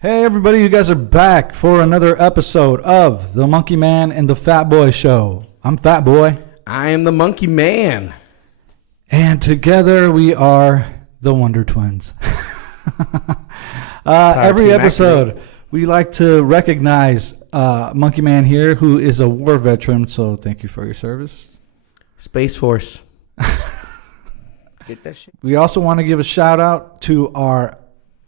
Hey everybody, you guys are back for another episode of the Monkey Man and the Fatboy Show. I'm Fatboy. I am the Monkey Man. And together we are the Wonder Twins. Every episode we like to recognize Monkey Man here, who is a war veteran, so thank you for your service. Space Force. Get that shit. We also want to give a shout out to our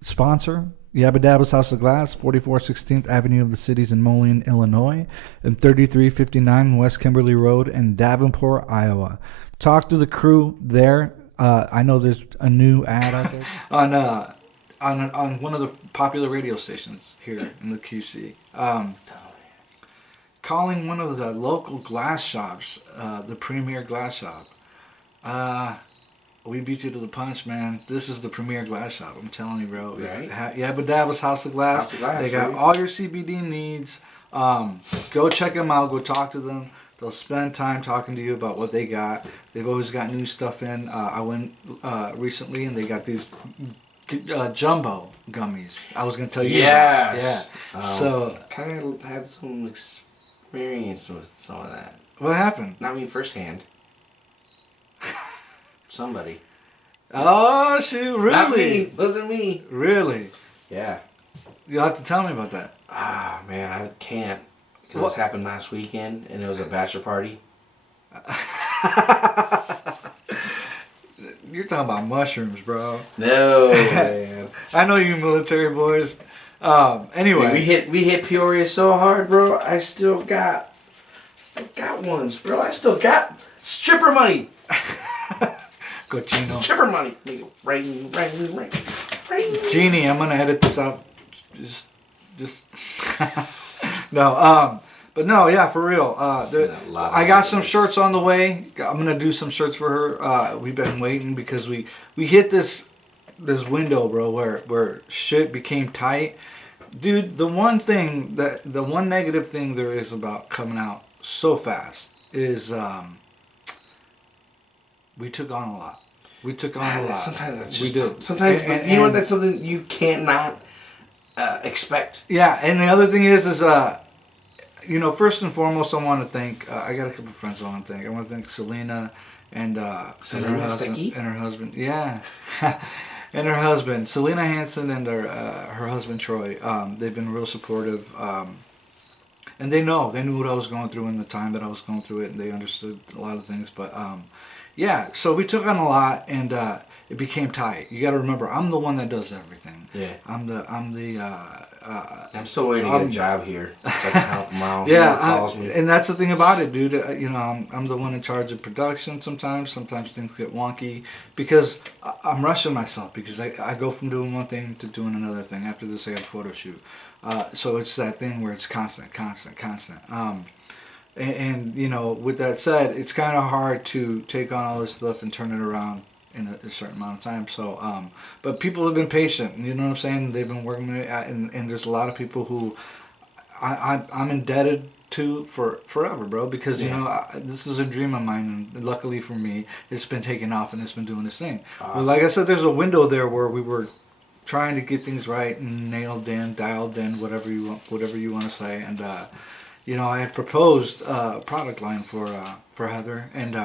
sponsor, Yabba Dabba's House of Glass, 4416th Avenue of the Cities in Moline, Illinois, and 3359 West Kimberly Road in Davenport, Iowa. Talk to the crew there. I know there's a new ad out there on one of the popular radio stations here in the QC. Calling one of the local glass shops, the Premier Glass Shop. We beat you to the punch, man. This is the premier glass shop. I'm telling you, bro. Right. Yabba Dabba's House of Glass. House of Glass, they got right? all your CBD needs. Go check them out. Go talk to them. They'll spend time talking to you about what they got. They've always got new stuff in. I went recently, and they got these jumbo gummies. I was going to tell you. Yes. Yeah. So kind of had some experience with some of that. what happened? Not me firsthand. Somebody. Oh, shoot. Really? Not me. Wasn't me. Really? Yeah. You'll have to tell me about that. Ah, man, I can't. Because What? this happened last weekend, and it was a bachelor party. You're talking about mushrooms, bro. No, man. I know you military boys. Anyway. We hit Peoria so hard, bro. I still got ones, bro. I still got stripper money. Cochino. Stripper money. Right. Genie, I'm gonna edit this out. Just no. But no, yeah, for real. I got some shirts on the way. I'm gonna do some shirts for her. We've been waiting because we hit this window, bro, where shit became tight. Dude, the one negative thing there is about coming out so fast is we took on a lot. Sometimes that's just... We did. Sometimes, but you know what? That's something you can't not expect. Yeah, and the other thing is first and foremost, I want to thank... I got a couple of friends I want to thank. I want to thank Selena and her husband. Yeah. And her husband, Selena Hansen, and her husband, Troy. They've been real supportive. And they knew what I was going through in the time that I was going through it, and they understood a lot of things. But yeah, so we took on a lot, and it became tight. You got to remember, I'm the one that does everything. Yeah. I'm still waiting to get a job here. So I can help them out. Yeah, and that's the thing about it, dude. I'm the one in charge of production sometimes. Sometimes things get wonky because I'm rushing myself because I go from doing one thing to doing another thing. After this, I got a photo shoot. So it's that thing where it's constant. And with that said, it's kind of hard to take on all this stuff and turn it around in a certain amount of time. So, but people have been patient. You know what I'm saying? They've been working with it, and there's a lot of people who I'm indebted to for forever, bro. Because this is a dream of mine, and luckily for me, it's been taking off and it's been doing its thing. Awesome. Well, like I said, there's a window there where we were trying to get things right and nailed in, dialed in, whatever you want to say, and I had proposed a product line for Heather and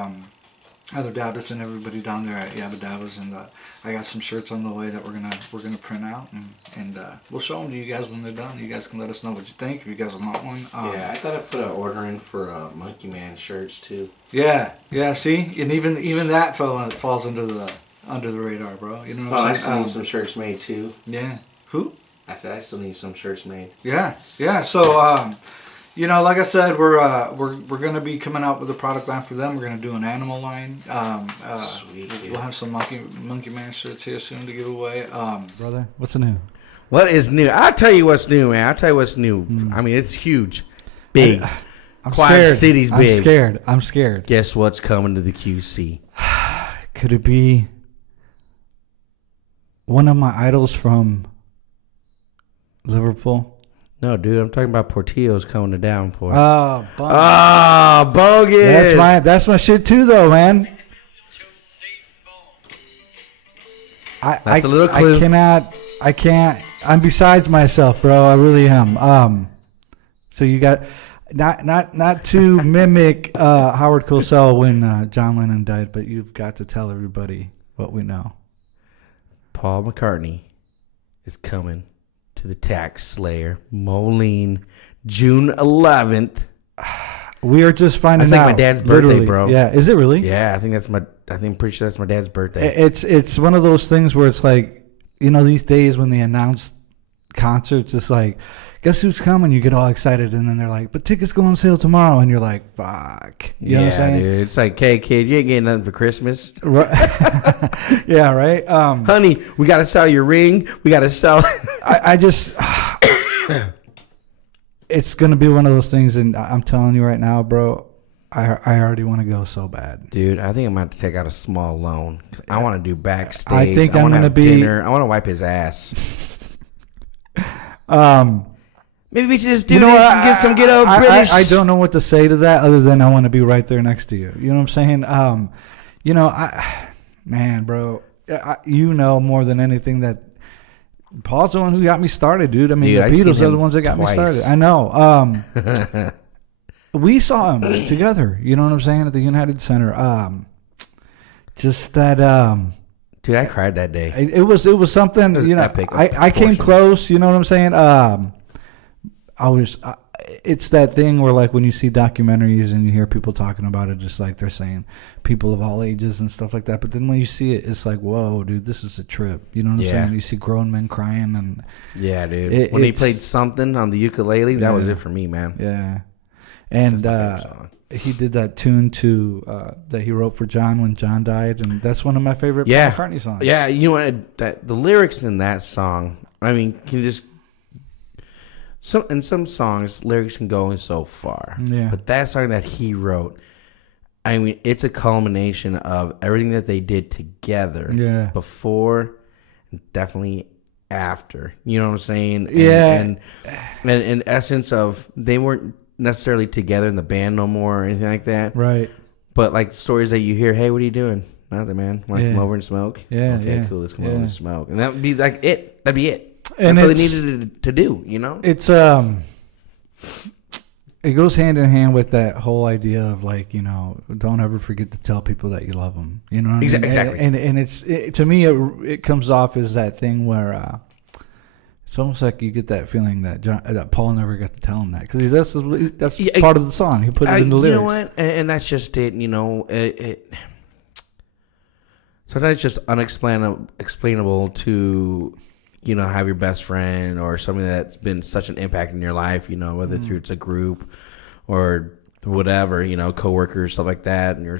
Heather Dabbas and everybody down there at Yabba Dabba's, and I got some shirts on the way that we're gonna print out, and we'll show them to you guys when they're done. You guys can let us know what you think if you guys want one. Yeah, I thought I put an order in for Monkey Man shirts too. Yeah. See, and even that falls under the radar, bro. You know what I'm saying? I still need some shirts made too. Yeah. Who? I said I still need some shirts made. Yeah. So like I said, we're gonna be coming out with a product line for them. We're gonna do an animal line. Sweet. We'll have some Monkey Man shirts here soon to give away. Brother, what's new? What is new? I'll tell you what's new, man. I'll tell you what's new. I mean, it's huge, big. I'm Quad scared. City's big. I'm scared. Guess what's coming to the QC? Could it be one of my idols from Liverpool? No, dude, I'm talking about Portillo's coming to Downpour. Oh, bogus. That's my shit too, though, man. That's a little clue. I can't. I'm besides myself, bro. I really am. So you got not to mimic Howard Cosell when John Lennon died, but you've got to tell everybody what we know. Paul McCartney is coming to the Tax Slayer, Moline, June 11th. We are just finding out. That's like my dad's birthday, literally. bro. Yeah, is it really? Yeah, I'm pretty sure that's my dad's birthday. It's one of those things where it's like, you know, these days when they announce concerts, it's like, guess who's coming? You get all excited, and then they're like, but tickets go on sale tomorrow, and you're like, fuck. You know what I'm saying? Dude. It's like, hey, kid, you ain't getting nothing for Christmas. Right. Yeah, right? Honey, we got to sell your ring. We got to sell. I just... It's going to be one of those things, and I'm telling you right now, bro, I already want to go so bad. Dude, I think I'm going to have to take out a small loan. I want to do backstage. I think I'm going to be... dinner. I want to wipe his ass. Maybe we should just do this and get some good old British. I don't know what to say to that other than I want to be right there next to you. You know what I'm saying? You know, man, bro, you know more than anything that Paul's the one who got me started, dude. I mean, dude, the Beatles are the ones that got me started. I know. We saw him together. You know what I'm saying? At the United Center. Just that. Dude, I cried that day. It was something. You know, epic, I came close. You know what I'm saying? It's that thing where, like, when you see documentaries and you hear people talking about it, just like they're saying people of all ages and stuff like that. But then when you see it, it's like, whoa, dude, this is a trip. You know what I'm saying? You see grown men crying, and yeah, dude. When he played something on the ukulele, that was it for me, man. Yeah, and he did that tune that he wrote for John when John died, and that's one of my favorite Paul McCartney songs. Yeah, you know what? The lyrics in that song, I mean, can you just... in some songs, lyrics can go so far. Yeah. But that song that he wrote, I mean, it's a culmination of everything that they did together. Yeah. Before and definitely after. You know what I'm saying? And in essence of, they weren't necessarily together in the band no more or anything like that. Right. But like stories that you hear, hey, what are you doing? Nothing, man. Want to come over and smoke? Yeah. Okay, cool. Let's come over and smoke. And that would be like it. That'd be it. And that's what they needed to do, you know? It's it goes hand in hand with that whole idea of, like, you know, don't ever forget to tell people that you love them. You know what I mean? Exactly. And it's to me it comes off as that thing where it's almost like you get that feeling that that Paul never got to tell him that, because that's part of the song. He put it in the lyrics. You know what? And that's just it. You know, it sometimes it's just unexplainable to, you know, have your best friend or something that's been such an impact in your life, you know, whether through it's a group or whatever, you know, coworkers, stuff like that, and your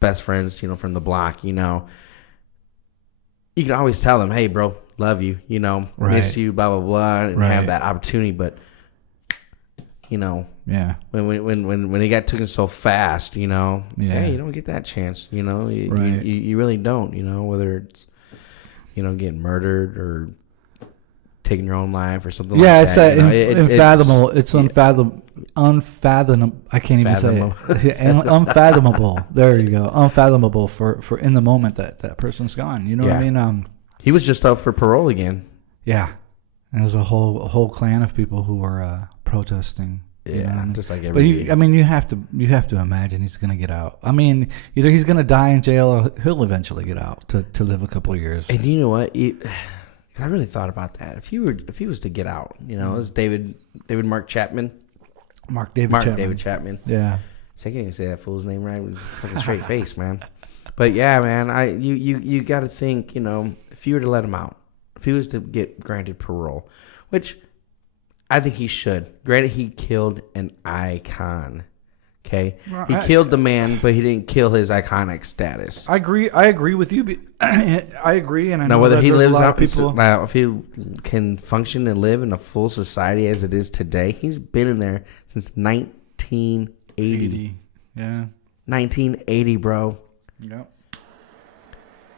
best friends, you know, from the block, you know. You can always tell them, hey, bro, love you, you know, miss you, blah, blah, blah, and have that opportunity. But, you know, when he got taken so fast, you know, hey, you don't get that chance, you know, you really don't, you know, whether it's, you know, getting murdered or taking your own life or something like that. Yeah, it's unfathomable. It's unfathomable. I can't even say it. Unfathomable. There you go. Unfathomable for in the moment that person's gone. You know what I mean? He was just up for parole again. Yeah, and there's a whole clan of people who were protesting. Yeah, you know what I mean? just like every. But you have to imagine he's gonna get out. I mean, either he's gonna die in jail or he'll eventually get out to live a couple of years. And you know what? I really thought about that. If he was to get out, you know, it's Mark Chapman. Mark David Chapman. Yeah. So I can't even say that fool's name right with a fucking straight face, man. But yeah, man, you got to think, you know, if you were to let him out, if he was to get granted parole, which I think he should. Granted, he killed an icon. Okay, well, he killed the man, but he didn't kill his iconic status. I agree with you. I agree, and I know whether that he there's lives a lot out, of people. now, if he can function and live in a full society as it is today, he's been in there since 1980. Yeah, 1980, bro. Yep.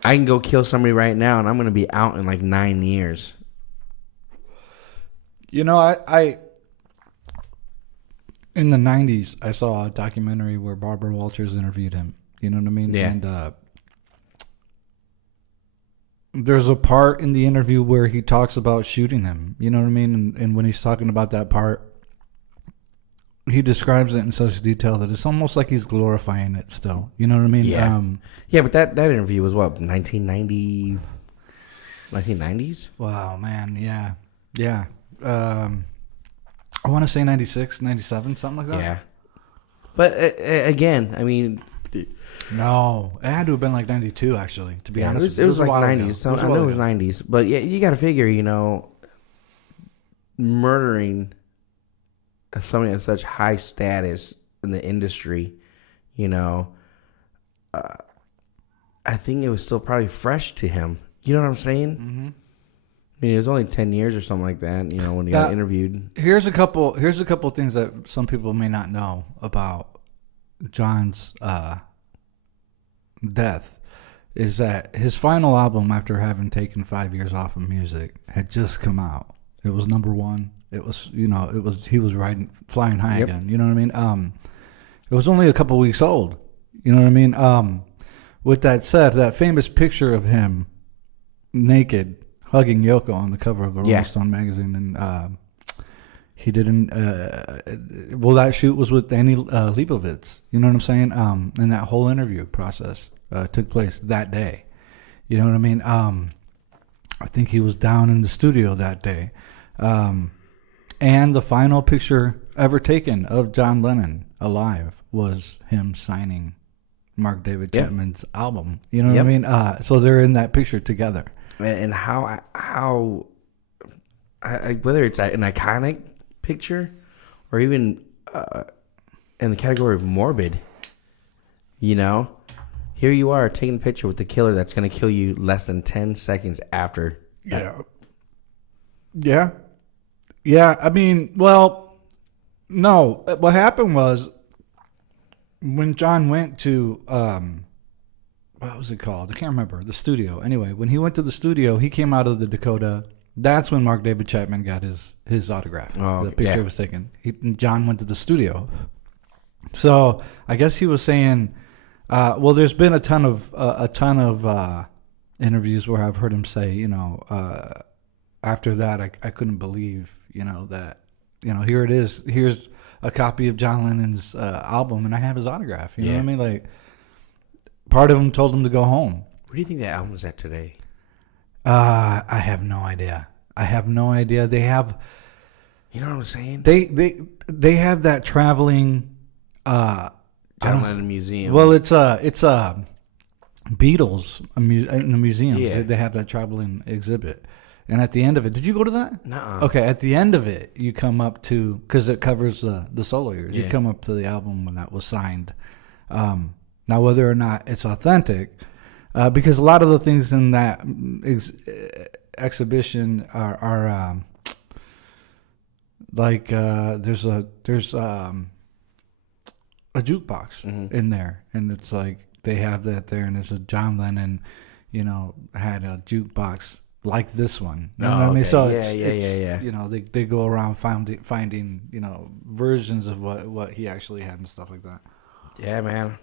I can go kill somebody right now, and I'm gonna be out in like 9 years. You know, I in the 90s, I saw a documentary where Barbara Walters interviewed him. You know what I mean? Yeah. And there's a part in the interview where he talks about shooting him. You know what I mean? And when he's talking about that part, he describes it in such detail that it's almost like he's glorifying it still. You know what I mean? Yeah. Yeah, but that interview was what, 1990, 1990s? Wow, man. Yeah. Yeah. I want to say 96, 97, something like that. Yeah. But again, I mean... No, it had to have been like 92, actually, to be honest. It was like 90s. So I know it was 90s. But yeah, you got to figure, you know, murdering somebody at such high status in the industry, you know, I think it was still probably fresh to him. You know what I'm saying? Mm-hmm. I mean, it was only 10 years or something like that, you know, when he got interviewed. Here's a couple things that some people may not know about John's death, is that his final album, after having taken 5 years off of music, had just come out. It was number one. It was, you know, he was flying high again. You know what I mean? It was only a couple weeks old. You know what I mean? With that said, that famous picture of him naked hugging Yoko on the cover of the Rolling Stone magazine, and he didn't. Well, that shoot was with Annie Leibovitz. You know what I'm saying? And that whole interview process took place that day. You know what I mean? I think he was down in the studio that day. And the final picture ever taken of John Lennon alive was him signing Mark David Chapman's album. You know what I mean? So they're in that picture together. And how whether it's an iconic picture or even in the category of morbid, you know, here you are taking a picture with the killer that's going to kill you less than 10 seconds after. Yeah, I mean, well, no. What happened was when John went to, what was it called? I can't remember. The studio. Anyway, when he went to the studio, he came out of the Dakota. That's when Mark David Chapman got his autograph. Oh, the picture was taken. John went to the studio. So I guess he was saying, well, there's been a ton of interviews where I've heard him say, you know, after that, I couldn't believe, you know, that, you know, here it is. Here's a copy of John Lennon's album, and I have his autograph. You know what I mean? Like, part of him told him to go home. Where do you think that album's at today? I have no idea. They have, you know what I'm saying? They have that traveling John Lennon museum. Well, it's Beatles in the museums. Yeah. They have that traveling exhibit. And at the end of it, did you go to that? No. Okay, at the end of it, you come up to, because it covers the solo years, you come up to the album when that was signed. Now, whether or not it's authentic, because a lot of the things in that exhibition are like there's a jukebox in there, and it's like they have that there, and it's a John Lennon, you know, had a jukebox like this one. You know what I mean? So it's, you know, they go around finding, you know, versions of what he actually had and stuff like that. Yeah, man.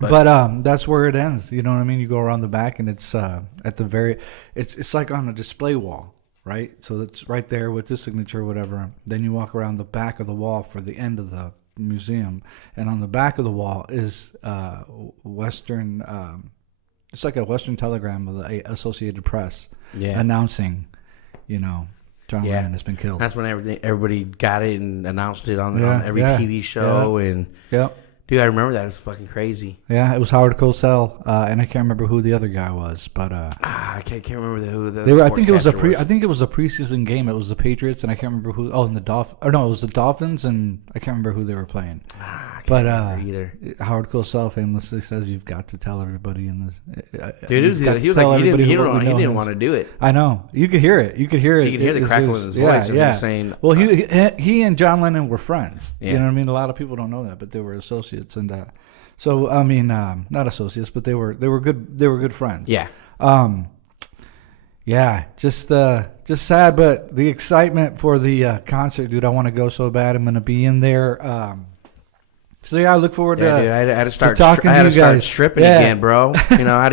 But that's where it ends. You know what I mean? You go around the back, and it's at the very, it's like on a display wall, right? So it's right there with the signature or whatever. Then you walk around the back of the wall for the end of the museum, and on the back of the wall is Western. It's like a Western telegram of the Associated Press announcing, you know, John Lennon has been killed. That's when everybody got it and announced it on every TV show and. Dude, I remember that. It was fucking crazy. Yeah, it was Howard Cosell, and I can't remember who the other guy was, but I can't remember who the. I think it was a preseason game. It was the Patriots, and I can't remember who. Oh, and the Dolphins. Or no, it was the Dolphins, and I can't remember who they were playing. I can't remember either. Howard Cosell famously says, "You've got to tell everybody in this." Dude, he was like he didn't want to do it. I know. You could hear it. You could hear the crackle in his voice. Yeah. Saying, well, he and John Lennon were friends. Yeah. You know what I mean? A lot of people don't know that, but they were associates. And so I mean, not associates, but they were good friends. Yeah. Yeah. Just sad, but the excitement for the concert, dude. I want to go so bad. I'm gonna be in there. So yeah, I look forward to. Dude, I had to start. I had to start stripping again, bro. You know, I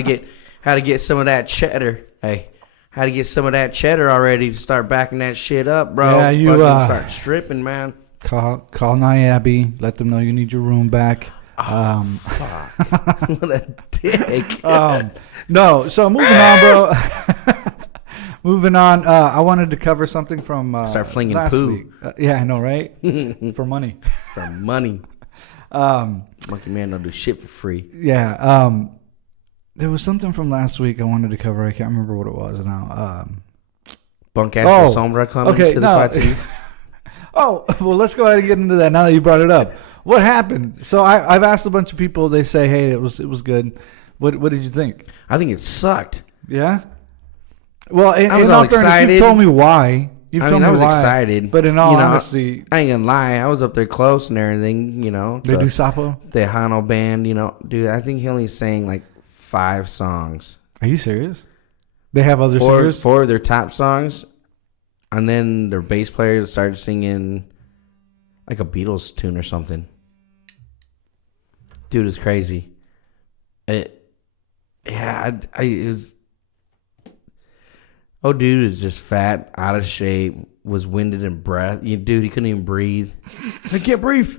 had to get some of that cheddar. Hey, had to get some of that cheddar already to start backing that shit up, bro. Yeah, you start stripping, man. Call Nyabe. Let them know you need your room back. Fuck. What a dick. No, so moving on, bro. Moving on. I wanted to cover something from Start flinging last poo. week. Yeah, I know, right? For money. For money. Monkey Man don't do shit for free. Yeah. There was something from last week I wanted to cover. I can't remember what it was now. Bunk ass Sombra coming to the Quad Cities. Oh, well, let's go ahead and get into that now that you brought it up. What happened? So I've asked a bunch of people. They say, hey, it was good. What did you think? I think it sucked. Yeah? Well, I was all excited. You've told me why. I was excited. But in all honesty, I ain't gonna lie. I was up there close and everything, They do Sapo? The Hano band, dude, I think he only sang like 5 songs. Are you serious? They have other singers? 4 of their top songs. And then their bass player started singing like a Beatles tune or something. Dude, it's crazy. It was. Oh, dude is just fat, out of shape, was winded in breath. Dude, he couldn't even breathe. I can't breathe.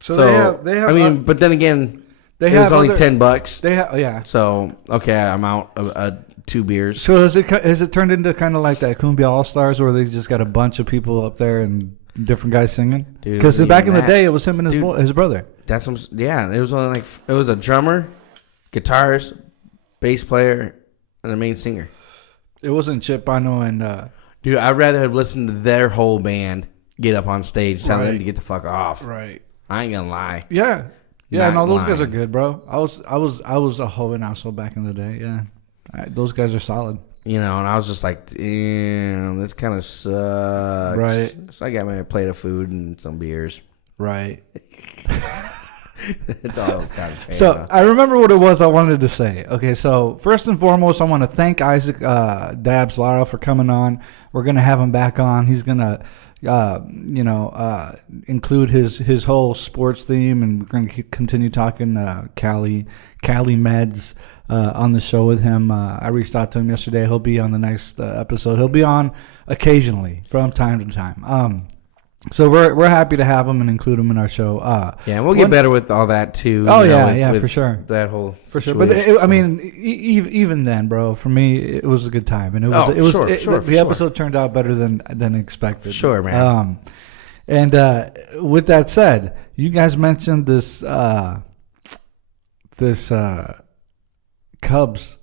So they have. I mean, but then again, it was only $10. They have, yeah. So okay, I'm out of 2 beers. So has it turned into kind of like that Cumbia All Stars where they just got a bunch of people up there and different guys singing? Because back in the day, it was him and his brother. That's what. Yeah, it was only it was a drummer, guitarist, bass player, and the main singer. It wasn't Chip Bono and. Dude, I'd rather have listened to their whole band get up on stage, tell them to get the fuck off. Right. I ain't gonna lie. Yeah. Yeah. No, those guys are good, bro. I was a hoeing asshole back in the day. Yeah. Those guys are solid. And I was just like, damn, this kind of sucks. Right. So I got my plate of food and some beers. Right. That's all I was kind of saying. So I remember what it was I wanted to say. Okay, so first and foremost, I want to thank Isaac Dabs Lara for coming on. We're gonna have him back on. He's gonna, include his whole sports theme, and we're gonna continue talking Cali meds on the show with him. I reached out to him yesterday. He'll be on the next episode. He'll be on occasionally from time to time. So we're happy to have him and include him in our show. Yeah, we'll get better with all that too. Oh with for sure. That whole for situation. Sure. But even then, bro, for me it was a good time, and the episode turned out better than expected. Sure, man. And with that said, you guys mentioned this Cubs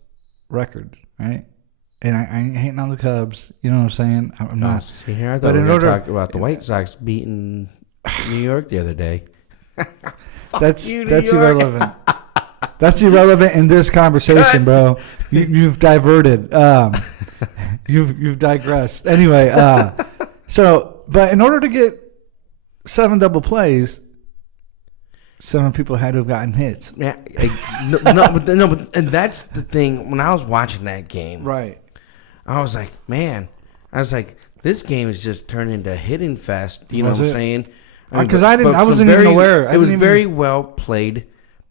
record, right? And I ain't hating on the Cubs. You know what I'm saying? I'm not. See here, I thought we were going to talk about the White Sox beating New York the other day. That's irrelevant. That's irrelevant in this conversation, bro. You've diverted. You've digressed. Anyway, but in order to get 7 double plays, 7 people had to have gotten hits. Yeah, and that's the thing. When I was watching that game, right, I was like, man, this game is just turned into a hitting fest. You know what I'm saying? Because I wasn't even aware. It was very well played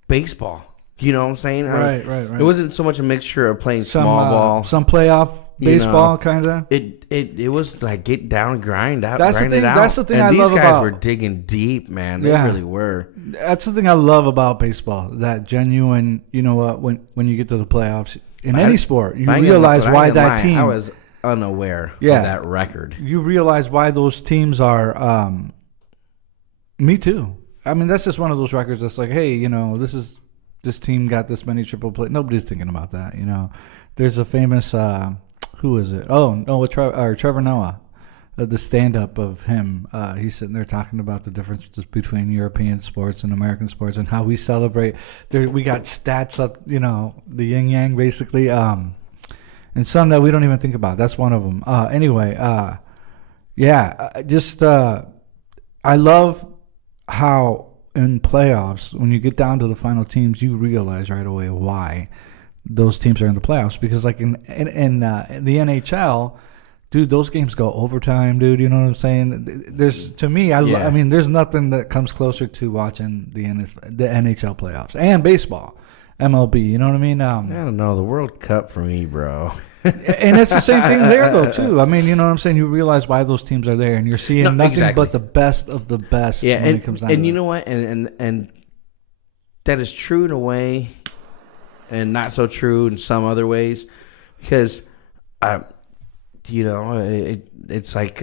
baseball. You know what I'm saying? Right. It wasn't so much a mixture of playing small ball, some playoff baseball kind of. It was like get down, grind out, That's grind the thing. it out. That's the thing and I these love guys about. Were digging deep, man. They really were. That's the thing I love about baseball. That genuine. You know what? When you get to the playoffs in any sport, you realize why that team. I was unaware of that record. You realize why those teams are. Me too. I mean, that's just one of those records that's like, hey, this team got this many triple play. Nobody's thinking about that, There's a famous, who is it? Oh, no, Trevor Noah, the stand-up of him. He's sitting there talking about the differences between European sports and American sports and how we celebrate. We got stats up, the yin-yang, basically, and some that we don't even think about. That's one of them. Anyway, I love how in playoffs, when you get down to the final teams, you realize right away why those teams are in the playoffs. Because like in the NHL, dude, those games go overtime, dude. You know what I'm saying? There's I mean, there's nothing that comes closer to watching the NHL playoffs and baseball. MLB. You know what I mean? I don't know. The World Cup for me, bro. And it's the same thing there, though, too. I mean, you know what I'm saying? You realize why those teams are there, and you're seeing nothing but the best of the best when it comes down to you know what? And that is true in a way and not so true in some other ways because, it's like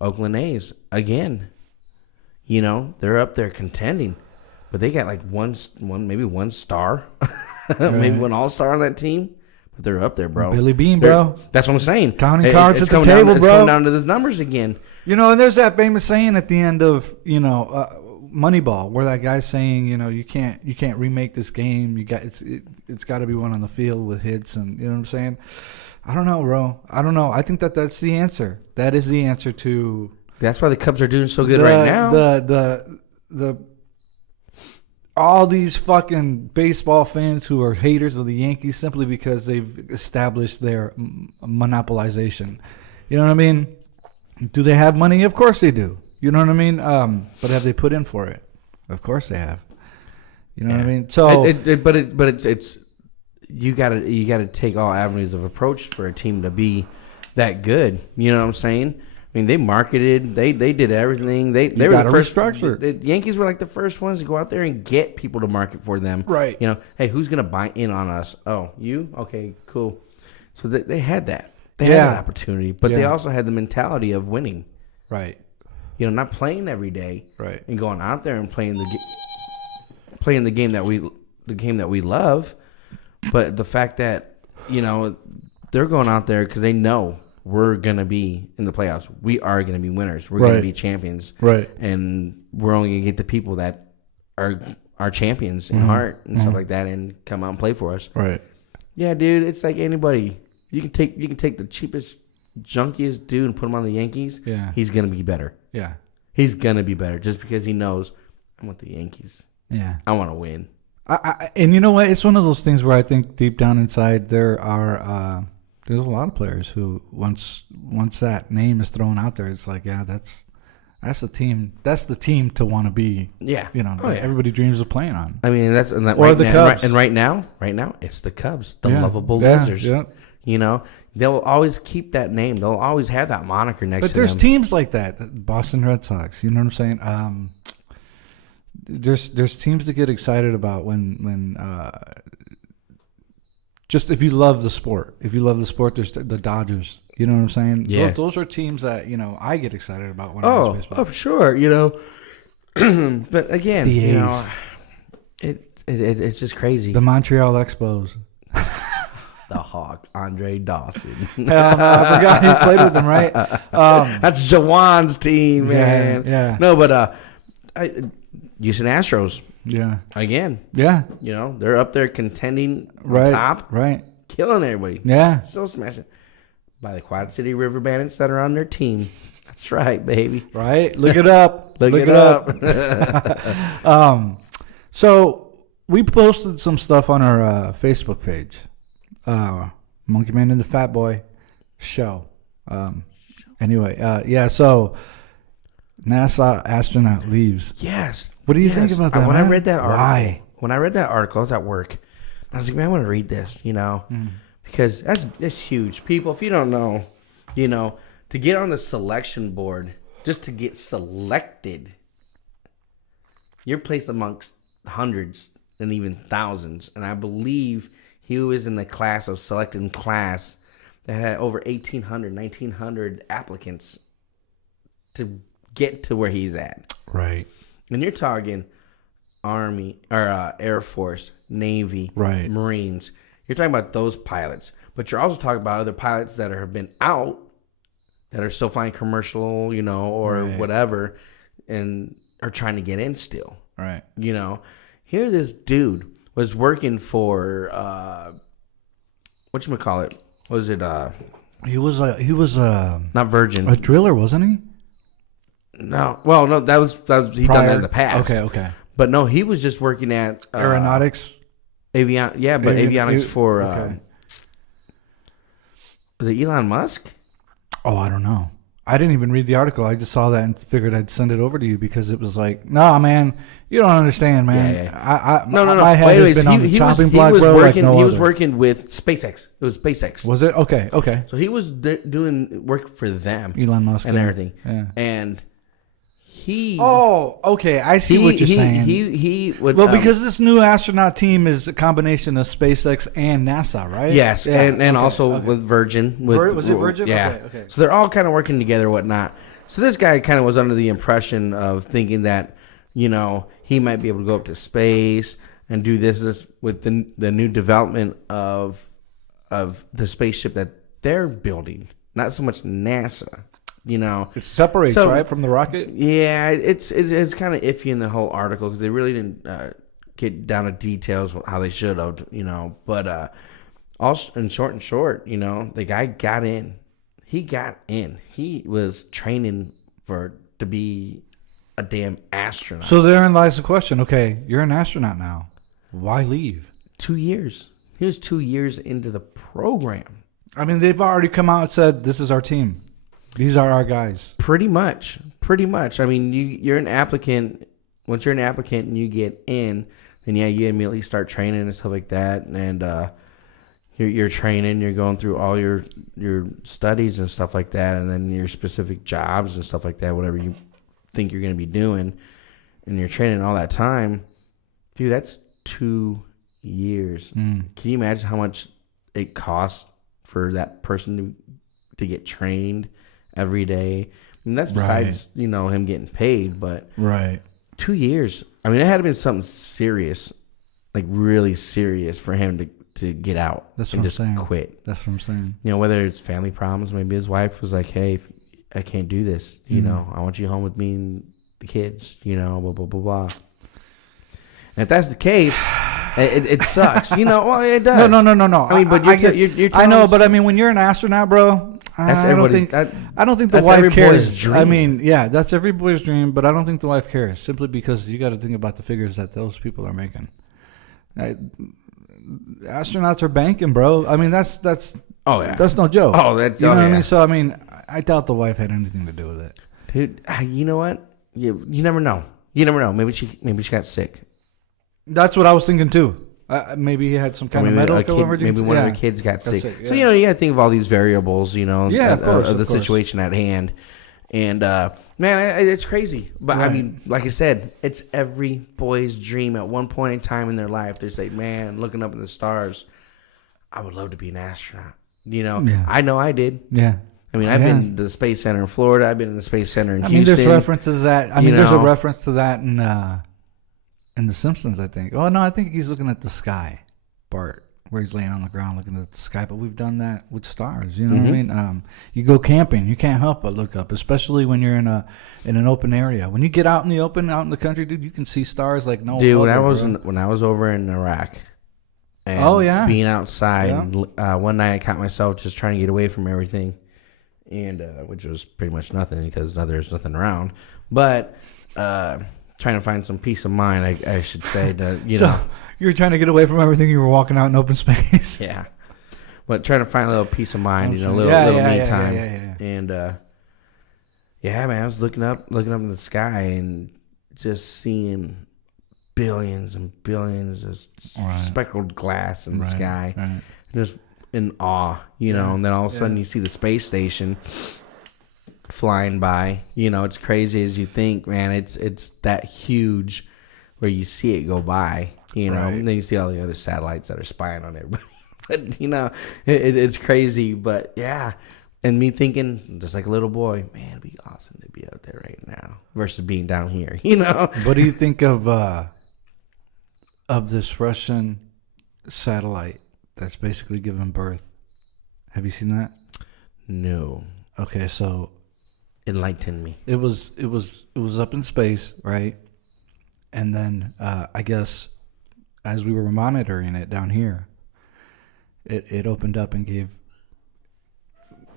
Oakland A's, again. You know, they're up there contending, but they got like maybe one star, maybe one all-star on that team. But they're up there, bro. Billy Bean, bro. That's what I'm saying. Counting cards at the table, bro. It's coming down to those numbers again. You know, and there's that famous saying at the end of, Moneyball, where that guy's saying, you can't remake this game. It's got to be one on the field with hits, and you know what I'm saying. I don't know, bro. I don't know. I think that's the answer. That is the answer to. That's why the Cubs are doing so good right now. The all these fucking baseball fans who are haters of the Yankees simply because they've established their monopolization. You know what I mean? Do they have money? Of course they do. You know what I mean? But have they put in for it? Of course they have. You know what I mean? So, it's you gotta take all avenues of approach for a team to be that good. You know what I'm saying? I mean, they marketed. They did everything. They were the first. The Yankees were like the first ones to go out there and get people to market for them. Right. You know, hey, who's gonna buy in on us? Oh, you? Okay, cool. So they had that. They had that opportunity, but they also had the mentality of winning. Right. You know, not playing every day. Right. And going out there and playing the game that we love, but the fact that they're going out there because they know. We're going to be in the playoffs. We are going to be winners. We're going to be champions. Right. And we're only going to get the people that are champions in heart and stuff like that and come out and play for us. Right. Yeah, dude, it's like anybody. You can take the cheapest, junkiest dude and put him on the Yankees. Yeah. He's going to be better. Yeah. He's going to be better just because he knows I want the Yankees. Yeah. I want to win. And you know what? It's one of those things where I think deep down inside there are there's a lot of players who once that name is thrown out there, it's like, yeah, that's the team. That's the team to want to be. Yeah, everybody dreams of playing on. I mean, that's Cubs. And right now, it's the Cubs, the lovable losers. Yeah. You know, they'll always keep that name. They'll always have that moniker next to them. But there's teams like that, Boston Red Sox. You know what I'm saying? There's teams to get excited about when. Just if you love the sport. If you love the sport, there's the Dodgers. You know what I'm saying? Yeah. Those are teams that, I get excited about when I watch baseball. Oh, for sure. But again, the A's. It's just crazy. The Montreal Expos. The Hawk, Andre Dawson. I forgot he played with them, right? That's Jawan's team, man. Yeah. No, but Houston Astros. Yeah. Again. Yeah. They're up there contending on top. Right. Killing everybody. Yeah. Still smashing. By the Quad City River Bandits that are on their team. That's right, baby. Right? Look it up. Look it up. So we posted some stuff on our Facebook page. Monkey Man and the Fatboy show. Anyway, so NASA astronaut leaves. Yes. What do you think about that? When man? I read that article, Why? When I read that article, I was at work. I was like, man, I want to read this, because that's huge. People, if you don't know, to get on the selection board, just to get selected, you're placed amongst hundreds and even thousands. And I believe he was in the class of selected class that had over 1,800, 1,900 applicants to get to where he's at. Right. And you're talking Army or Air Force, Navy, right, Marines. You're talking about those pilots, but you're also talking about other pilots that have been out that are still flying commercial, or whatever, and are trying to get in still. Right. Here this dude was working for whatchamacallit? Was it He was not Virgin. A driller, wasn't he? No. Well, no, that was he done that in the past. Okay. But no, he was just working at aeronautics. Avionics for was it Elon Musk? Oh, I don't know. I didn't even read the article. I just saw that and figured I'd send it over to you because it was like, nah, man, you don't understand, man. Yeah. No. My head has been on the chopping block, bro. He was working with SpaceX. It was SpaceX. Was it? Okay. So he was doing work for them, Elon Musk and everything. Yeah. And he. Oh, okay. I see what you're saying. He would. Well, because this new astronaut team is a combination of SpaceX and NASA, right? Yes, yeah. and also with Virgin. Was it Virgin? Yeah. Okay. So they're all kind of working together, whatnot. So this guy kind of was under the impression of thinking that, he might be able to go up to space and do this with the new development of the spaceship that they're building. Not so much NASA. It separates, right, from the rocket? Yeah, it's kind of iffy in the whole article because they really didn't get down to details how they should have, But all in short, the guy got in. He got in. He was training to be a damn astronaut. So therein lies the question. Okay, you're an astronaut now. Why leave? 2 years. He was 2 years into the program. I mean, they've already come out and said, this is our team. These are our guys. Pretty much. I mean, you're an applicant. Once you're an applicant and you get in, then you immediately start training and stuff like that. And you're training. You're going through all your studies and stuff like that, and then your specific jobs and stuff like that. Whatever you think you're going to be doing, and you're training all that time, dude. That's 2 years. Can you imagine how much it costs for that person to get trained every day? And that's besides, him getting paid, but 2 years. I mean, it had to been something serious, like really serious for him to get out and just quit. That's what I'm saying. Whether it's family problems, maybe his wife was like, hey, I can't do this. I want you home with me and the kids, blah, blah, blah, blah. And if that's the case, it sucks. Well, it does. No. I mean, but you're I know, but I mean, when you're an astronaut, bro, I don't think the wife cares. Dream. I mean, yeah, that's every boy's dream, but I don't think the wife cares simply because you got to think about the figures that those people are making. Astronauts are banking, bro. I mean, that's oh yeah, that's no joke. Oh, that's you know what yeah. I mean. So I mean, I doubt the wife had anything to do with it, dude. You know what? You never know. Maybe she got sick. That's what I was thinking too. Maybe he had some kind of medical emergency. Maybe one of her kids got sick. So you got to think of all these variables. Of the situation at hand. And man, it's crazy. But I mean, like I said, it's every boy's dream at one point in time in their life. They say, "Man, looking up in the stars, I would love to be an astronaut." I know I did. Yeah. I mean, I've been to the Space Center in Florida. I've been in the Space Center in Houston. There's references that. There's a reference to that in The Simpsons, I think. Oh no, I think he's looking at the sky, Bart, where he's laying on the ground looking at the sky. But we've done that with stars. You know what I mean? You go camping, you can't help but look up, especially when you're in an open area. When you get out in the open, out in the country, dude, you can see stars like no. Dude, when I was over in Iraq. And being outside, one night I caught myself just trying to get away from everything, and which was pretty much nothing because there's nothing around. But trying to find some peace of mind, I should say. So you were trying to get away from everything. You were walking out in open space. Yeah, but trying to find a little peace of mind, a little me time. Yeah. And man, I was looking up in the sky and just seeing billions and billions of speckled glass in the sky. Right. Just in awe, and then all of a sudden you see the space station flying by. It's crazy as you think, man. It's that huge where you see it go by, and then you see all the other satellites that are spying on everybody. But, it's crazy. But, yeah. And me thinking, just like a little boy, man, it'd be awesome to be out there right now versus being down here, What do you think of this Russian satellite that's basically given birth? Have you seen that? No. Okay, so enlighten me. It was up in space, right? And then I guess as we were monitoring it down here, it opened up and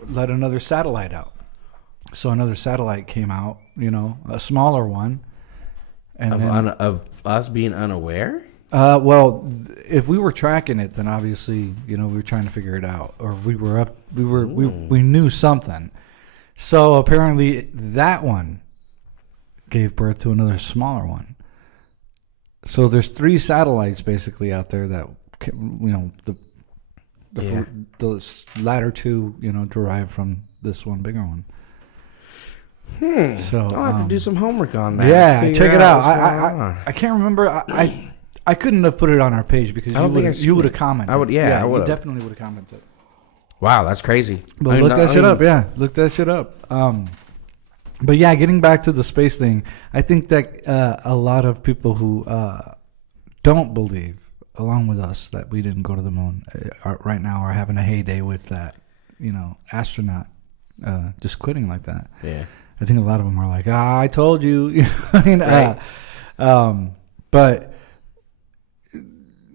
let another satellite out. So another satellite came out, a smaller one. And of us being unaware? Well, if we were tracking it, then obviously, we were trying to figure it out, or we knew something. So apparently that one gave birth to another smaller one. So there's 3 satellites basically out there that, those latter 2, derived from this one bigger one. So I'll have to do some homework on that. Yeah, check it out. I can't remember. I couldn't have put it on our page because you would have commented. I would. Yeah, I would. You definitely would have commented. Wow, that's crazy. But look that shit up. Yeah, look that shit up. But yeah, getting back to the space thing, I think that a lot of people who don't believe, along with us, that we didn't go to the moon, right now are having a heyday with that, astronaut just quitting like that. Yeah. I think a lot of them are like, I told you. Right. But,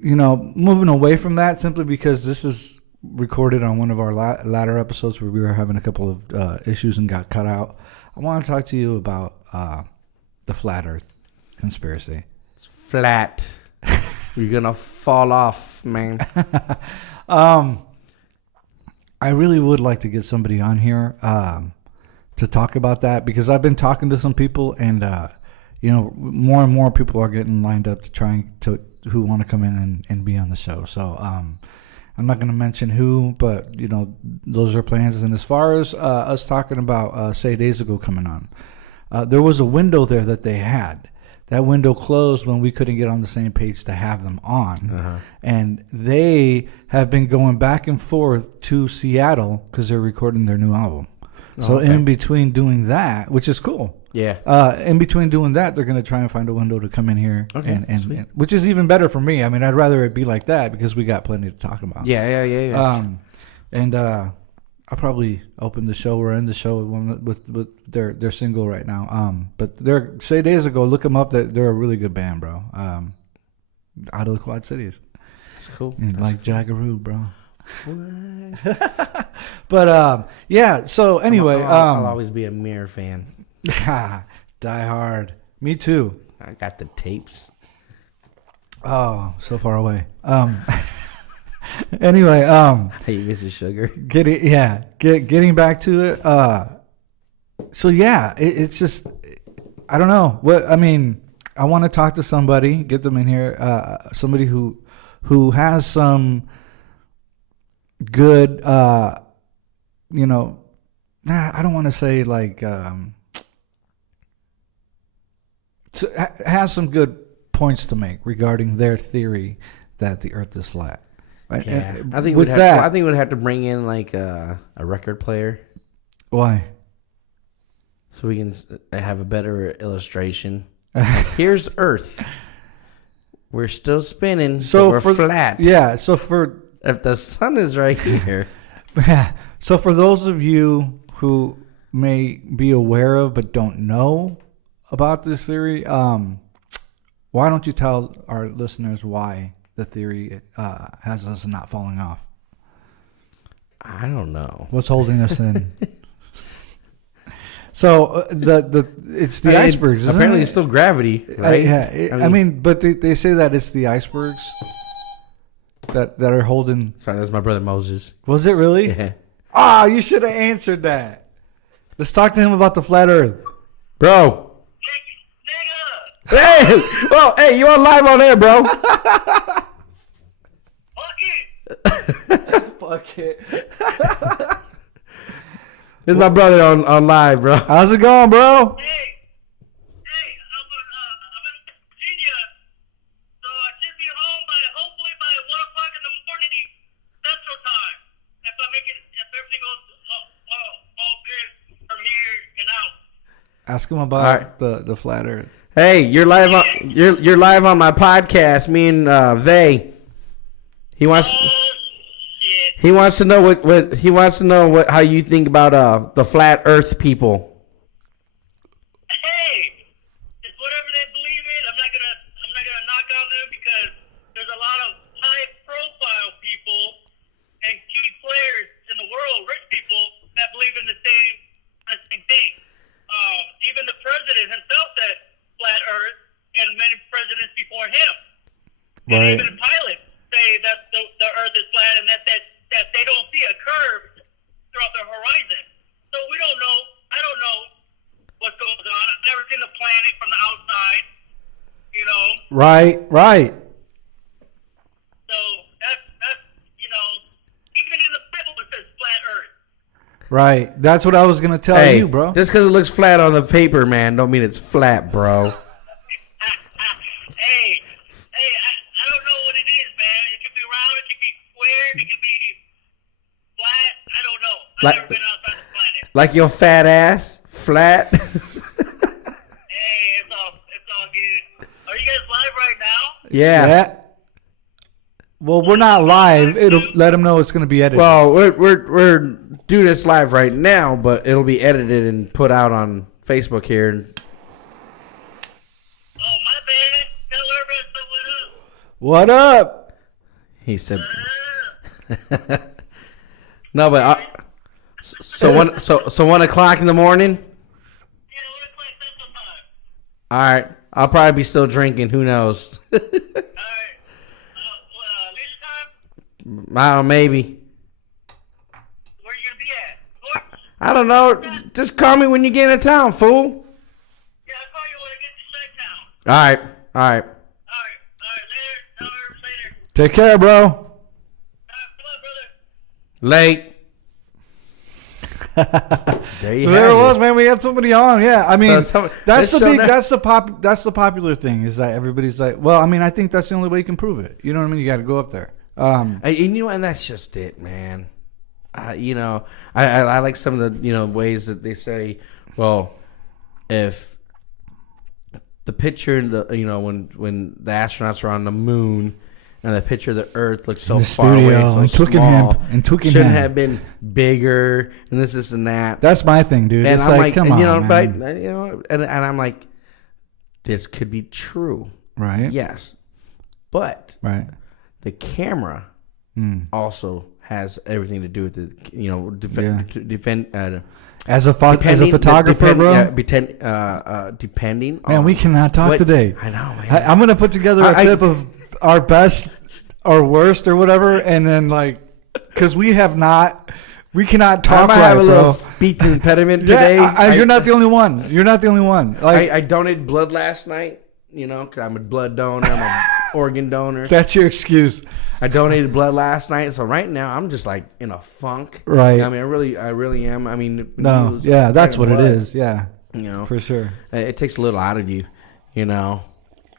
moving away from that simply because this is recorded on one of our latter episodes where we were having a couple of issues and got cut out. I want to talk to you about the flat Earth conspiracy. It's flat. You're going to fall off, man. I really would like to get somebody on here to talk about that because I've been talking to some people and, more and more people are getting lined up who want to come in and be on the show. So I'm not going to mention who, but, those are plans. And as far as us talking about, say, Days Ago coming on, there was a window there that they had. That window closed when we couldn't get on the same page to have them on. Uh-huh. And they have been going back and forth to Seattle because they're recording their new album. So in between doing that, which is cool. Yeah. In between doing that, they're going to try and find a window to come in here. Okay. And which is even better for me. I mean, I'd rather it be like that because we got plenty to talk about. Yeah. I'll probably open the show or end the show with their single right now. But they're Say Days Ago, look them up. They're a really good band, bro. Out of the Quad Cities. That's cool. Like Jaggaroo, bro. What? But yeah. So anyway, I'll always be a Mirror fan. Die hard. Me too. I got the tapes. Oh, so far away. Anyway, Hey, Mrs. Sugar. Getting back to it. So yeah, it's just I don't know what I mean. I want to talk to somebody, get them in here. Somebody who has some good. I don't want to say like has some good points to make regarding their theory that the Earth is flat. Right? Yeah, I think we'd have to bring in like a record player. Why? So we can have a better illustration. Here's Earth. We're still spinning, so we're flat. Yeah. So if the sun is right here. So for those of you who may be aware of but don't know about this theory, why don't you tell our listeners why the theory has us not falling off? I don't know. What's holding us in? So it's the icebergs. Isn't apparently, it? it's still gravity, right? I mean, but they say that it's the icebergs that are holding. Sorry, that's my brother Moses. Was it really? Yeah. You should have answered that. Let's talk to him about the flat Earth, bro. Hey, well, hey, you on live on air, bro? Fuck it. This is my brother on live, bro. How's it going, bro? Hey, I'm in Virginia, so I should be home hopefully by 1 o'clock in the morning Central Time. If everything goes all good from here and out. Ask him about the flat Earth. Hey, you're live on you're live on my podcast. Me and Vay. He wants to know what how you think about the flat Earth people. Hey, it's whatever they believe in. I'm not gonna knock on them because there's a lot of high profile people and key players in the world, rich people that believe in the same thing. Even the president himself said flat Earth, and many presidents before him. And Right. even pilots say that the Earth is flat and that they don't see a curve throughout the horizon. So we don't know Right. So that's even in the Bible it says flat Earth. Right. That's what I was gonna tell you, bro. Just because it looks flat on the paper, man, don't mean it's flat, bro. Hey, I don't know what it is, man. It could be round, it could be square, it could be flat. I don't know. I've never been outside the planet. Like your fat ass, flat. Hey, it's all good. Are you guys live right now? Yeah. Well, we're not live. It'll let them know it's gonna be edited. Well, we're doing this live right now, but it'll be edited and put out on Facebook here. Oh, my bad. Tell everybody What up? He said. what up. No, but so 1 o'clock in the morning. Yeah, 1 o'clock Central Time. All right, I'll probably be still drinking. Who knows? All right. Leisure time? I don't know, maybe. Where you going to be at? Sports? I don't know. Just call me when you get into town, fool. Yeah, I'll call you when I get to Shakedown. All right. All right, later. Tell everybody later. Take care, bro. Come on, brother. Late. There you So have there it it. was, man. We had somebody on. Yeah, I mean, So that's the so big, now- that's the popular thing is that everybody's like, well, I mean, I think that's the only way you can prove it. You know what I mean? You got to go up there. And that's just it, man. I like some of the ways that they say, well, if the picture when the astronauts are on the moon and the picture of the Earth looks so the far away, studio, so in small, Twickenham, in Twickenham. shouldn't have been bigger, and this and that. That's my thing, dude. And It's I'm like, come on, but man. and I'm like, this could be true, Right. yes, but Right. the camera also has everything to do with the As a photographer, bro. depending. Man, we cannot talk today. I know, man. I'm gonna put together a clip of our best or worst or whatever, and then because we cannot talk I might right, have a little bro. speech impediment today. You're not the only one. You're not the only one. I donated blood last night. Because I'm a blood donor. I'm an organ donor. That's your excuse, I donated blood last night, so right now I'm just like in a funk. right? I mean, I really am. I mean, No, yeah, that's what it is. Yeah, for sure. It takes a little out of you,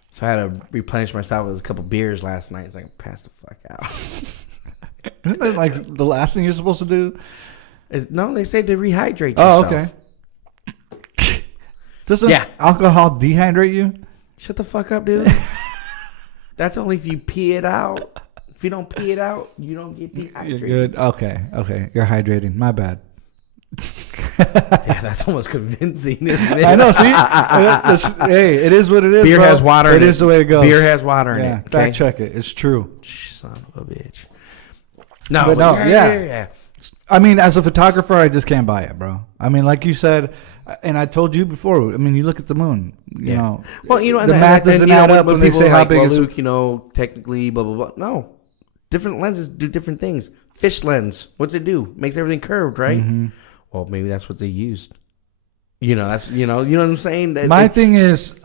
So I had to replenish myself with a couple beers last night. It's like, pass the fuck out. Isn't that like the last thing you're supposed to do? No, they say to rehydrate Oh, yourself. okay. Doesn't alcohol dehydrate you? Shut the fuck up, dude. That's only if you pee it out. If you don't pee it out, you don't get dehydrated. You're good. Okay. You're hydrating. My bad. Yeah, that's almost convincing, isn't it? I know. See, hey, it is what it is. Beer bro. has water in it. It is the way it goes. Beer has water in Yeah, it. Okay? fact check it. It's true. Son of a bitch. No, But no, yeah. I mean, as a photographer, I just can't buy it, bro. I mean, like you said, and I told you before. I mean, you look at the moon. You know, Well, the math doesn't add up when they people say are how like, big well, is. Luke, technically, blah blah blah. No, different lenses do different things. Fish lens, what's it do? Makes everything curved, right? Mm-hmm. Well, maybe that's what they used. That's you know what I'm saying. My thing is,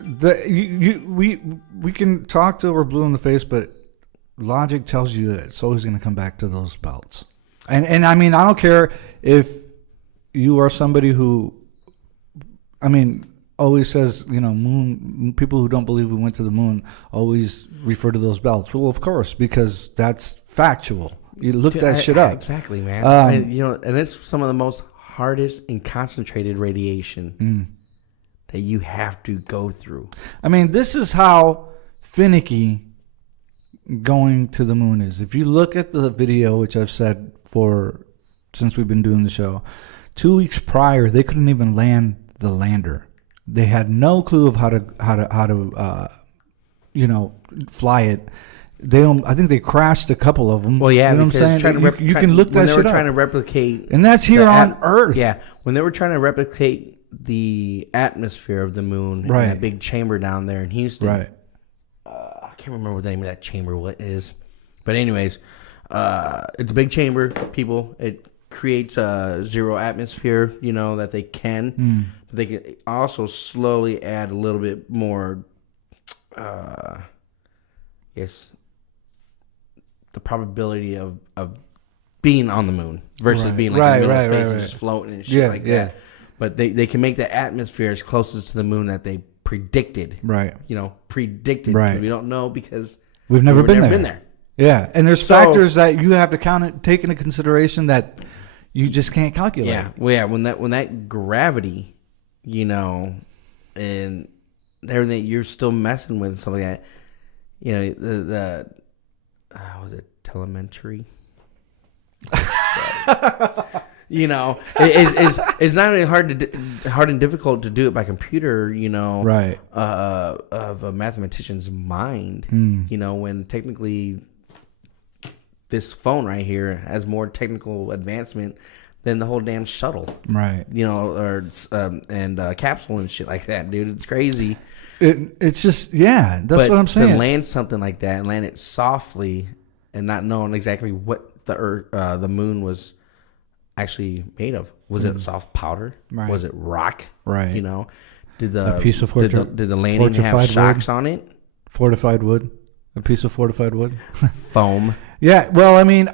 we can talk till we're blue in the face, but logic tells you that it's always going to come back to those belts. And I mean, I don't care if you are somebody who, I mean, always says, moon. People who don't believe we went to the moon always refer to those belts. Well, of course, because that's factual. You look that shit up. Exactly, man. And it's some of the most hardest and concentrated radiation that you have to go through. I mean, this is how finicky going to the moon is. If you look at the video, which I've said since we've been doing the show, 2 weeks prior, they couldn't even land the lander. They had no clue of how to fly it. I think they crashed a couple of them. Well, yeah, you know what I'm saying? You can look that shit up. When they were trying to replicate, and that's here on Earth. Yeah, when they were trying to replicate the atmosphere of the moon, right? In that big chamber down there in Houston, right? I can't remember what the name of that chamber is, but anyways, it's a big chamber. It creates a zero atmosphere, that they can. but they can also slowly add a little bit more. Yes, the probability of being on the moon versus being like in the middle of space and just floating and shit like that. But they can make the atmosphere as closest to the moon that they predicted. Right. Predicted. Right. We don't know because we've never been there. Yeah, and there's factors that you have to take into consideration that you just can't calculate. Yeah. Well, yeah. When that gravity, and everything you're still messing with and stuff like that. The was it telemetry? It's not really hard and difficult to do it by computer, right? Of a mathematician's mind, when technically this phone right here has more technical advancement than the whole damn shuttle, right? And capsule and shit like that, dude. It's crazy. It's just that's what I'm saying. To land something like that and land it softly and not knowing exactly what the Earth, the moon was actually made of. Was it soft powder? Right. Was it rock? Right. Did a piece of did the landing have shocks on it? Fortified wood. A piece of fortified wood. Foam. Yeah. Well, I mean,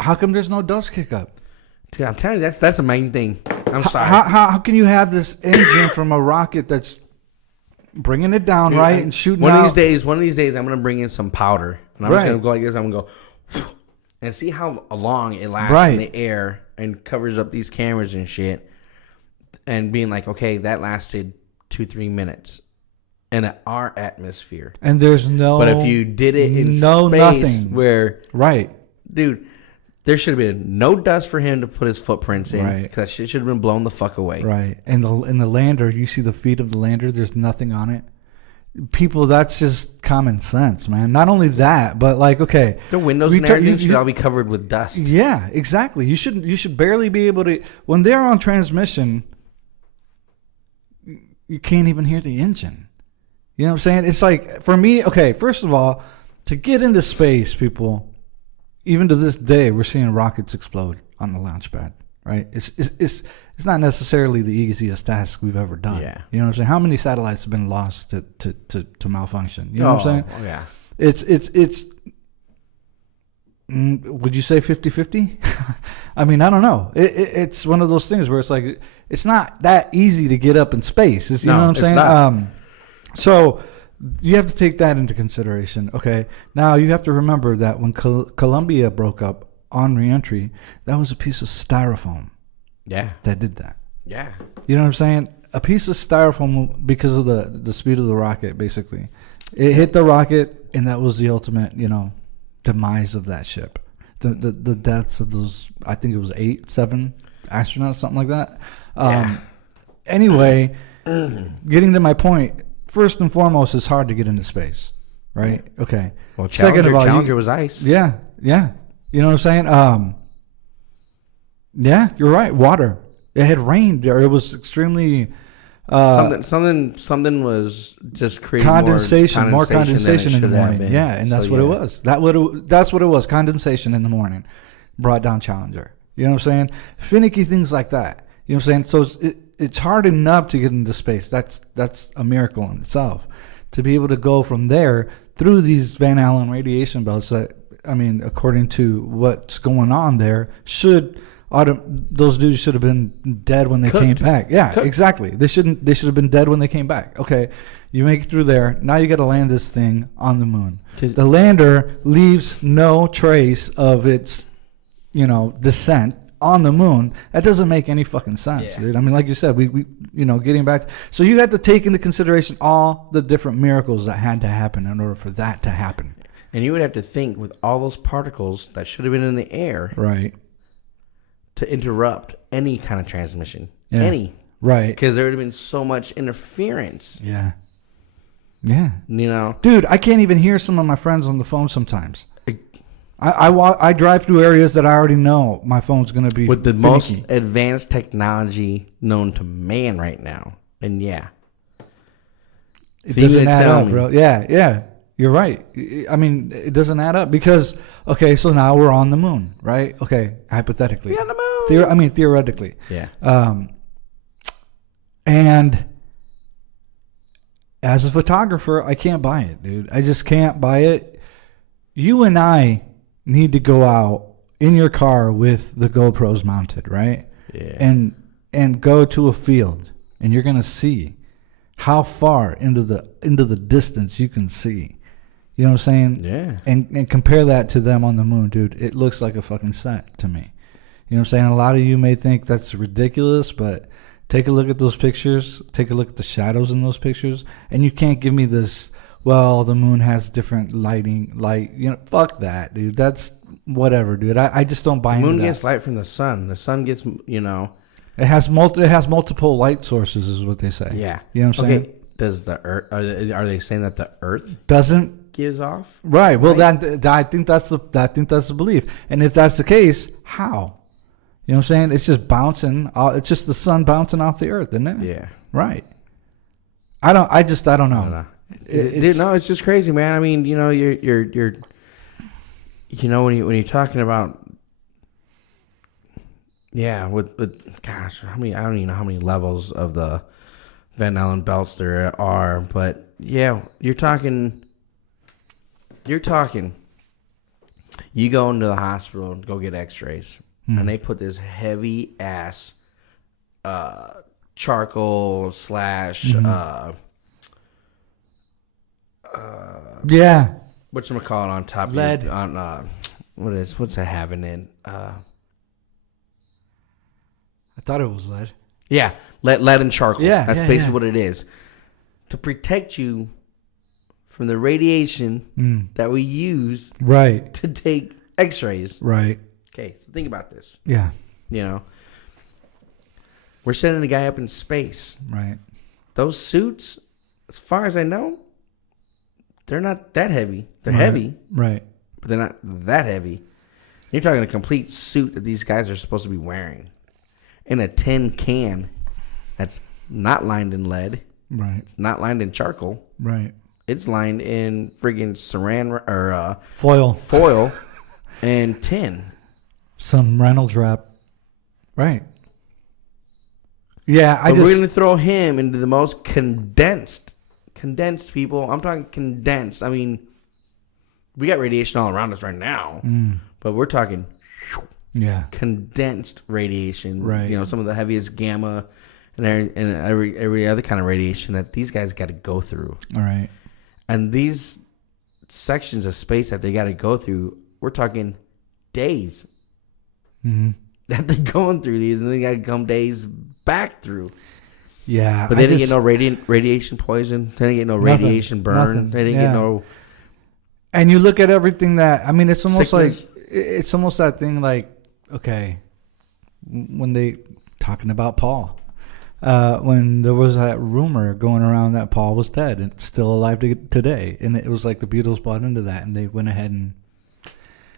how come there's no dust kick-up? Dude, I'm telling you, that's the main thing. I'm sorry. How can you have this engine from a rocket that's bringing it down, right, and shooting one out? One of these days, I'm going to bring in some powder. And I'm just going to go like this. I'm going to go and see how long it lasts in the air and covers up these cameras and shit. And being like, okay, that lasted 2-3 minutes in our atmosphere. And there's no... But if you did it in space nothing. where... Right. Dude, there should have been no dust for him to put his footprints in. Right. Because that shit should have been blown the fuck away. Right. And the lander, you see the feet of the lander, there's nothing on it. People, that's just common sense, man. Not only that, but like, okay, the windows and everything should all be covered with dust. Yeah, exactly. You should barely be able to, when they're on transmission, you can't even hear the engine. You know what I'm saying? It's like, for me, okay, first of all, to get into space, people, even to this day, we're seeing rockets explode on the launch pad, right? It's not necessarily the easiest task we've ever done. Yeah. You know what I'm saying? How many satellites have been lost to malfunction? You know what I'm saying? Oh, yeah. It's would you say 50-50? I mean, I don't know. It's one of those things where it's like, it's not that easy to get up in space. You know what I'm saying? Not. So you have to take that into consideration. Okay. Now you have to remember that when Columbia broke up on reentry, that was a piece of styrofoam. Yeah. That did that. Yeah. You know what I'm saying? A piece of styrofoam, because of the speed of the rocket, basically. It hit the rocket, and that was the ultimate, demise of that ship. The deaths of those, I think it was 7 astronauts, something like that. Anyway, getting to my point, first and foremost, it's hard to get into space, right? Okay. Well, Challenger was ice. Yeah. You know what I'm saying? Yeah, you're right. Water. It had rained, or it was extremely something was just creating more condensation in the morning. Yeah, and that's what it was. That's what it was. Condensation in the morning brought down Challenger. You know what I'm saying? Finicky things like that. You know what I'm saying? So it's hard enough to get into space. That's a miracle in itself. To be able to go from there through these Van Allen radiation belts that, I mean, according to what's going on there, those dudes should have been dead when they came back. Yeah, exactly. They should have been dead when they came back. Okay, you make it through there. Now you got to land this thing on the moon. The lander leaves no trace of its, descent on the moon. That doesn't make any fucking sense, dude. I mean, like you said, we getting back. So you have to take into consideration all the different miracles that had to happen in order for that to happen. And you would have to think with all those particles that should have been in the air, right, to interrupt any kind of transmission. Yeah. Any. Right. Because there would have been so much interference. Yeah. Dude, I can't even hear some of my friends on the phone sometimes. I drive through areas that I already know my phone's going to be with the finicky. most advanced technology known to man right now. And it doesn't add up, bro. Yeah. You're right. I mean, it doesn't add up because, okay, so now we're on the moon, right? Okay, hypothetically. We're on the moon. Theoretically. Yeah. And as a photographer, I can't buy it, dude. I just can't buy it. You and I need to go out in your car with the GoPros mounted, right? Yeah. And go to a field, and you're gonna see how far into the distance you can see. You know what I'm saying? Yeah. And compare that to them on the moon, dude. It looks like a fucking set to me. You know what I'm saying? A lot of you may think that's ridiculous, but take a look at those pictures. Take a look at the shadows in those pictures, and you can't give me this. Well, the moon has different light. You know, fuck that, dude. That's whatever, dude. I just don't buy The into moon that. gets light from the sun. The sun gets, you know. It has multiple light sources, is what they say. Yeah. You know what I'm saying? Okay. Does the Earth? Are they saying that the Earth Doesn't gives off? right? Well, Right. that I think that's the belief. And if that's the case, how? You know what I'm saying? It's just bouncing. It's just the sun bouncing off the Earth, isn't it? Yeah. Right. I don't know. I don't know. It's, No, it's just crazy, man. I mean, you know, you're you know, when you're talking about, yeah, with gosh, how many? I don't even know how many levels of the Van Allen belts there are, but yeah, you're talking. You go into the hospital and go get X-rays, and they put this heavy ass charcoal slash yeah. whatchamacallit on top Lead. of you, on what's that having in I thought it was lead. yeah, lead and charcoal. Yeah, That's yeah, basically yeah. what it is. To protect you from the radiation that we use Right. to take X-rays. Right. Okay, so think about this. Yeah. You know, we're sending a guy up in space. Right. Those suits, as far as I know, they're not that heavy. They're Right. heavy, Right. but they're not that heavy. You're talking a complete suit that these guys are supposed to be wearing in a tin can that's not lined in lead. Right. It's not lined in charcoal. Right. It's lined in friggin' saran or Foil. foil and tin. Some Reynolds wrap. Right. Yeah, But we're gonna throw him into the most condensed people. I'm talking condensed. I mean, we got radiation all around us right now, but we're talking yeah. condensed radiation. Right. You know, some of the heaviest gamma and every other kind of radiation that these guys got to go through. All right. And these sections of space that they got to go through, we're talking days that they're going through these, and they got to come days back through. Yeah. But they didn't get no radiation poison. They didn't get no radiation burn. Nothing. They didn't get no. And you look at everything that, I mean, it's almost Sickness. like, it's almost that thing like, okay, when they talking about Paul, when there was that rumor going around that Paul was dead and still alive today. And it was like the Beatles bought into that and they went ahead and,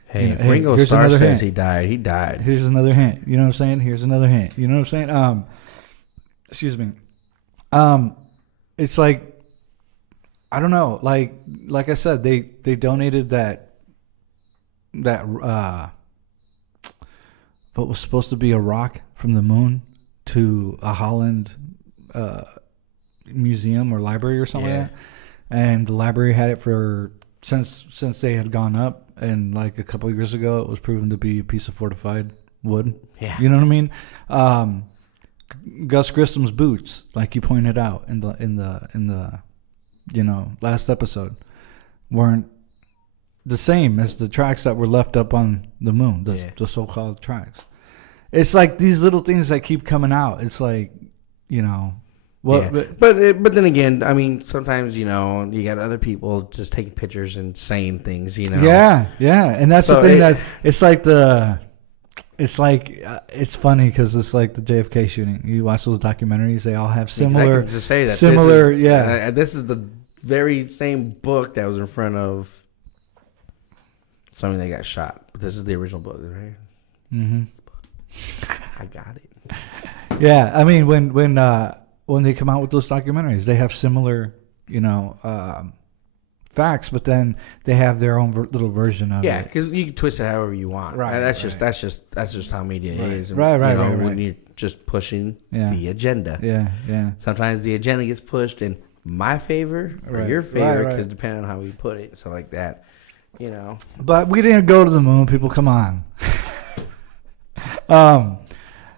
Hey, you know, if Ringo here's Starr another says hint. he died, he died. Here's another hint. You know what I'm saying? Here's another hint. You know what I'm saying? Excuse me. It's like, I don't know. Like I said, they donated that what was supposed to be a rock from the moon to a Holland museum or library or something like that. And the library had it for since they had gone up, and like a couple of years ago it was proven to be a piece of fortified wood. Yeah. You know what I mean? Gus Grissom's boots, like you pointed out in the last episode, weren't the same as the tracks that were left up on the moon, the so-called tracks. It's like these little things that keep coming out. It's like, But then again, I mean, sometimes, you got other people just taking pictures and saying things, Yeah, and that's So the thing it's funny because it's like the JFK shooting. You watch those documentaries; they all have similar. Exactly, to say that similar, this is the very same book that was in front of somebody that got shot. But this is the original book, right? Mm-hmm. I got it. Yeah, I mean when they come out with those documentaries, they have similar, facts, but then they have their own little version of Yeah, it. because you can twist it however you want. Right, That's right. that's just how media is. And, Right, you know, right. When you're just pushing Yeah. the agenda. Yeah. Sometimes the agenda gets pushed in my favor or Right, your favor, right. because depending on how we put it, stuff like that. You know. But we didn't go to the moon, people. Come on.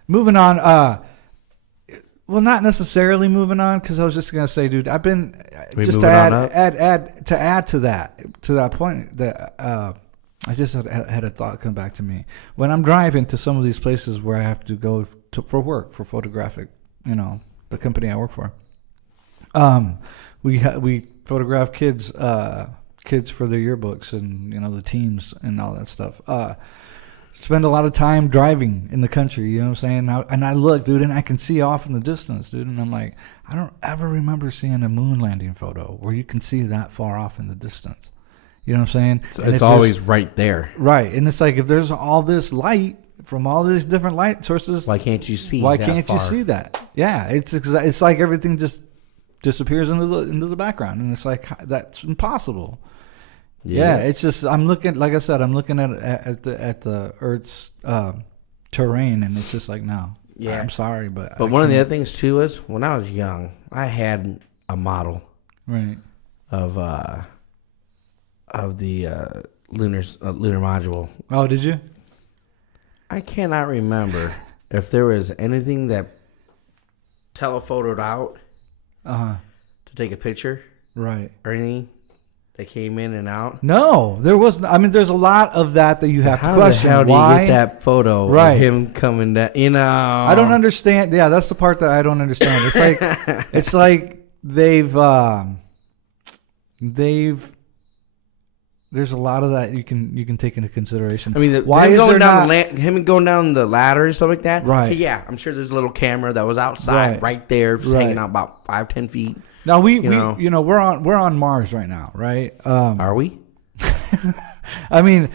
Moving on. Well, not necessarily moving on, because I was just gonna say, dude, I've been just to add to that point that I just had a thought come back to me when I'm driving to some of these places where I have to go for work, for photographic, you know, the company I work for. We photograph kids for their yearbooks and, you know, the teams and all that stuff. Spend a lot of time driving in the country, you know what I'm saying? And I look, dude, and I can see off in the distance, dude, and I'm like, I don't ever remember seeing a moon landing photo where you can see that far off in the distance. You know what I'm saying? So it's always right there. Right. And it's like, if there's all this light from all these different light sources, Why can't you see? why that can't far? you see that? Yeah, it's like everything just disappears into the background, and it's like, that's impossible. Yeah, it's just, I'm looking, like I said, I'm looking at the Earth's terrain, and it's just like, no. Yeah. I'm sorry, but one of the other things too is when I was young, I had a model right. of the lunar module. Oh, did you? I cannot remember if there was anything that telephotoed out to take a picture Right. or anything that came in and out. No, there wasn't. I mean, there's a lot of that you have to question. How do Why? you get that photo Right. of him coming down? You know, I don't understand. Yeah, that's the part that I don't understand. It's like it's like they've there's a lot of that you can take into consideration. I mean, why him is going there down not him going down the ladder and stuff like that? Right. Yeah, I'm sure there's a little camera that was outside right there, just hanging out about 5-10 feet. now we're on Mars right now, right? Are we? I mean,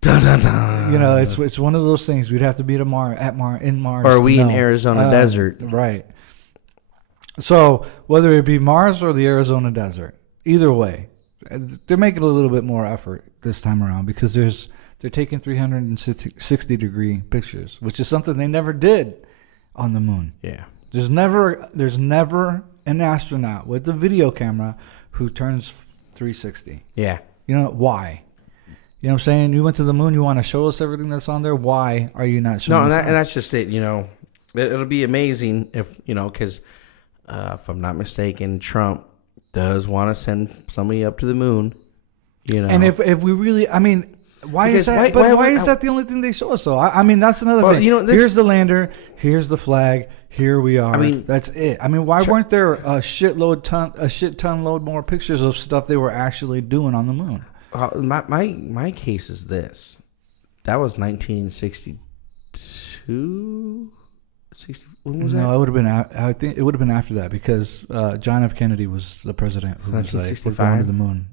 Dun, dun, dun. you know, it's one of those things. We'd have to be in Mars. Or are we to in know. Arizona desert? Right. So whether it be Mars or the Arizona desert, either way, they're making a little bit more effort this time around, because they're taking 360-degree pictures, which is something they never did on the moon. Yeah. There's never an astronaut with a video camera who turns 360. Yeah. You know why? You know what I'm saying? You went to the moon. You want to show us everything that's on there. Why are you not showing? No, us and that's just it. You know, it'll be amazing if, you know, because if I'm not mistaken, Trump does want to send somebody up to the moon. You know, And if we really, I mean, why is that? Why is that the only thing they show us? So I mean, that's another thing. You know, here's the lander. Here's the flag. Here we are. I mean, that's it. I mean, why weren't there a shit ton load more pictures of stuff they were actually doing on the moon? my case is this. That was 1962. When was that? No, it would have been. I think it would have been after that, because John F. Kennedy was the president who was like, "We're going to the moon."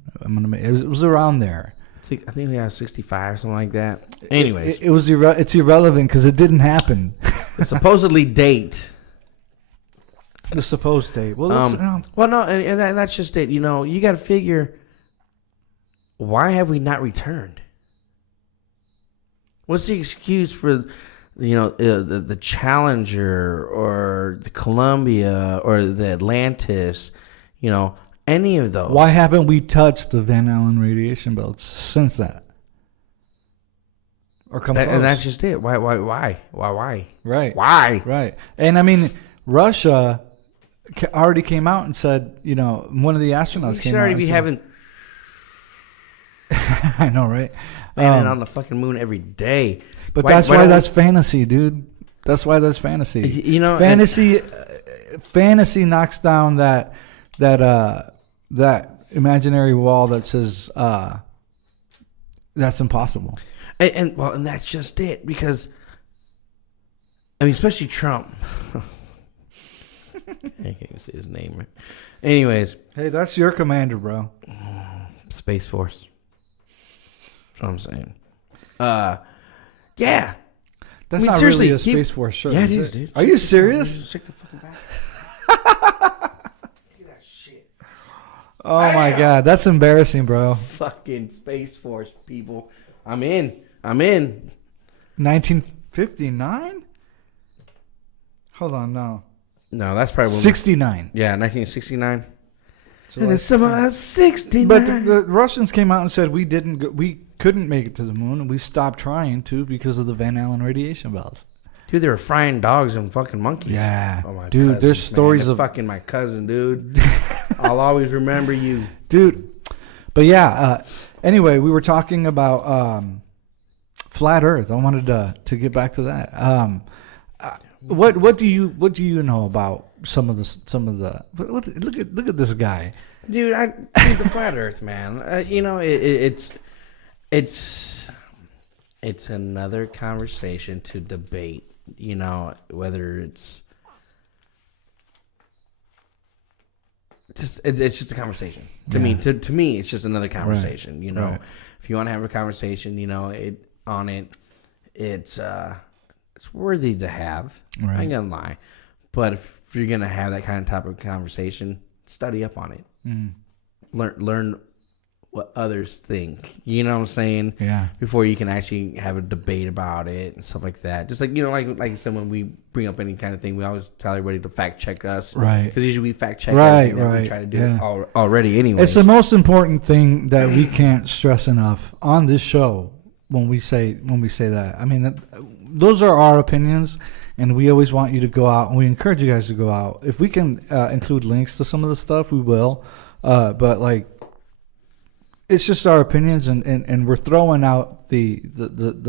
It was around there. I think we had 65 or something like that. Anyways, It's irrelevant because it didn't happen. the supposedly date. The supposed date. Well, Well, no, and that's just it. You know, you got to figure, why have we not returned? What's the excuse for, you know, the Challenger or the Columbia or the Atlantis, you know, any of those? why haven't we touched the Van Allen radiation belts since that? Or come close? And that's just it. Why? Right. Why? Right. And I mean, Russia already came out and said, you know, one of the astronauts We came should out. already and be said- having I know, right? landing on the fucking moon every day. But that's why don't that's fantasy, dude. That's why that's fantasy. You know, fantasy knocks down that imaginary wall that says that's impossible. and that's just it, because I mean, especially Trump. I can't even say his name right. Anyways, Hey, that's your commander, bro. Space Force. That's what I'm saying. Yeah. That's I mean, not seriously, really a Space Force shirt. Yeah, it is, dude. Are you serious? Check the fucking back. Look at that shit. Oh my God, that's embarrassing, bro. Fucking Space Force people. I'm in. 1959? Hold on, no. No, that's probably 69. Yeah, 1969. So And like, it's somehow 69. but the Russians came out and said we couldn't make it to the moon, and we stopped trying to because of the Van Allen radiation belts. Dude, they were frying dogs and fucking monkeys. Yeah. Oh, my Dude, there's cousins, stories man. of fucking my cousin, dude. I'll always remember you. Dude. But yeah, anyway, we were talking about flat Earth. I wanted to get back to that. What do you know about some of the look at this guy. Dude, the flat Earth, man. You know, it's another conversation to debate. You know, whether it's just a conversation to me. To me, it's just another conversation. Right. You know, if you want to have a conversation, you know, it's worthy to have. Right. I ain't gonna lie, but if you're gonna have that kind of type of conversation, study up on it. Learn what others think. You know what I'm saying? Yeah. Before you can actually have a debate about it and stuff like that. Just like, you know, like I said, when we bring up any kind of thing, we always tell everybody to fact check us. Right. Because usually we fact check everything that we try to do it already anyway. It's the most important thing that we can't stress enough on this show when we say that. I mean, those are our opinions, and we always want you to go out, and we encourage you guys to go out. If we can include links to some of the stuff, we will. But like, it's just our opinions, and we're throwing out the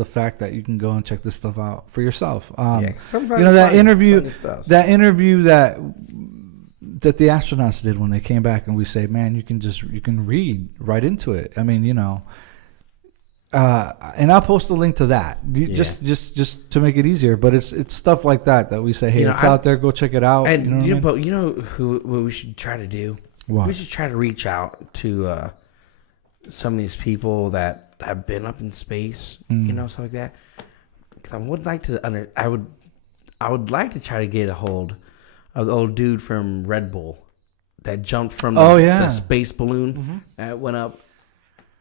fact that you can go and check this stuff out for yourself. You know, that interview that the astronauts did when they came back, and we say, man, you can read right into it. I mean, you know, and I'll post a link to that just to make it easier. But it's stuff like that we say, hey, it's out there, go check it out. And you know what we should try to do? What? We should try to reach out to some of these people that have been up in space, you know, stuff like that. Because I would like to I would like to try to get a hold of the old dude from Red Bull that jumped from the space balloon that went up.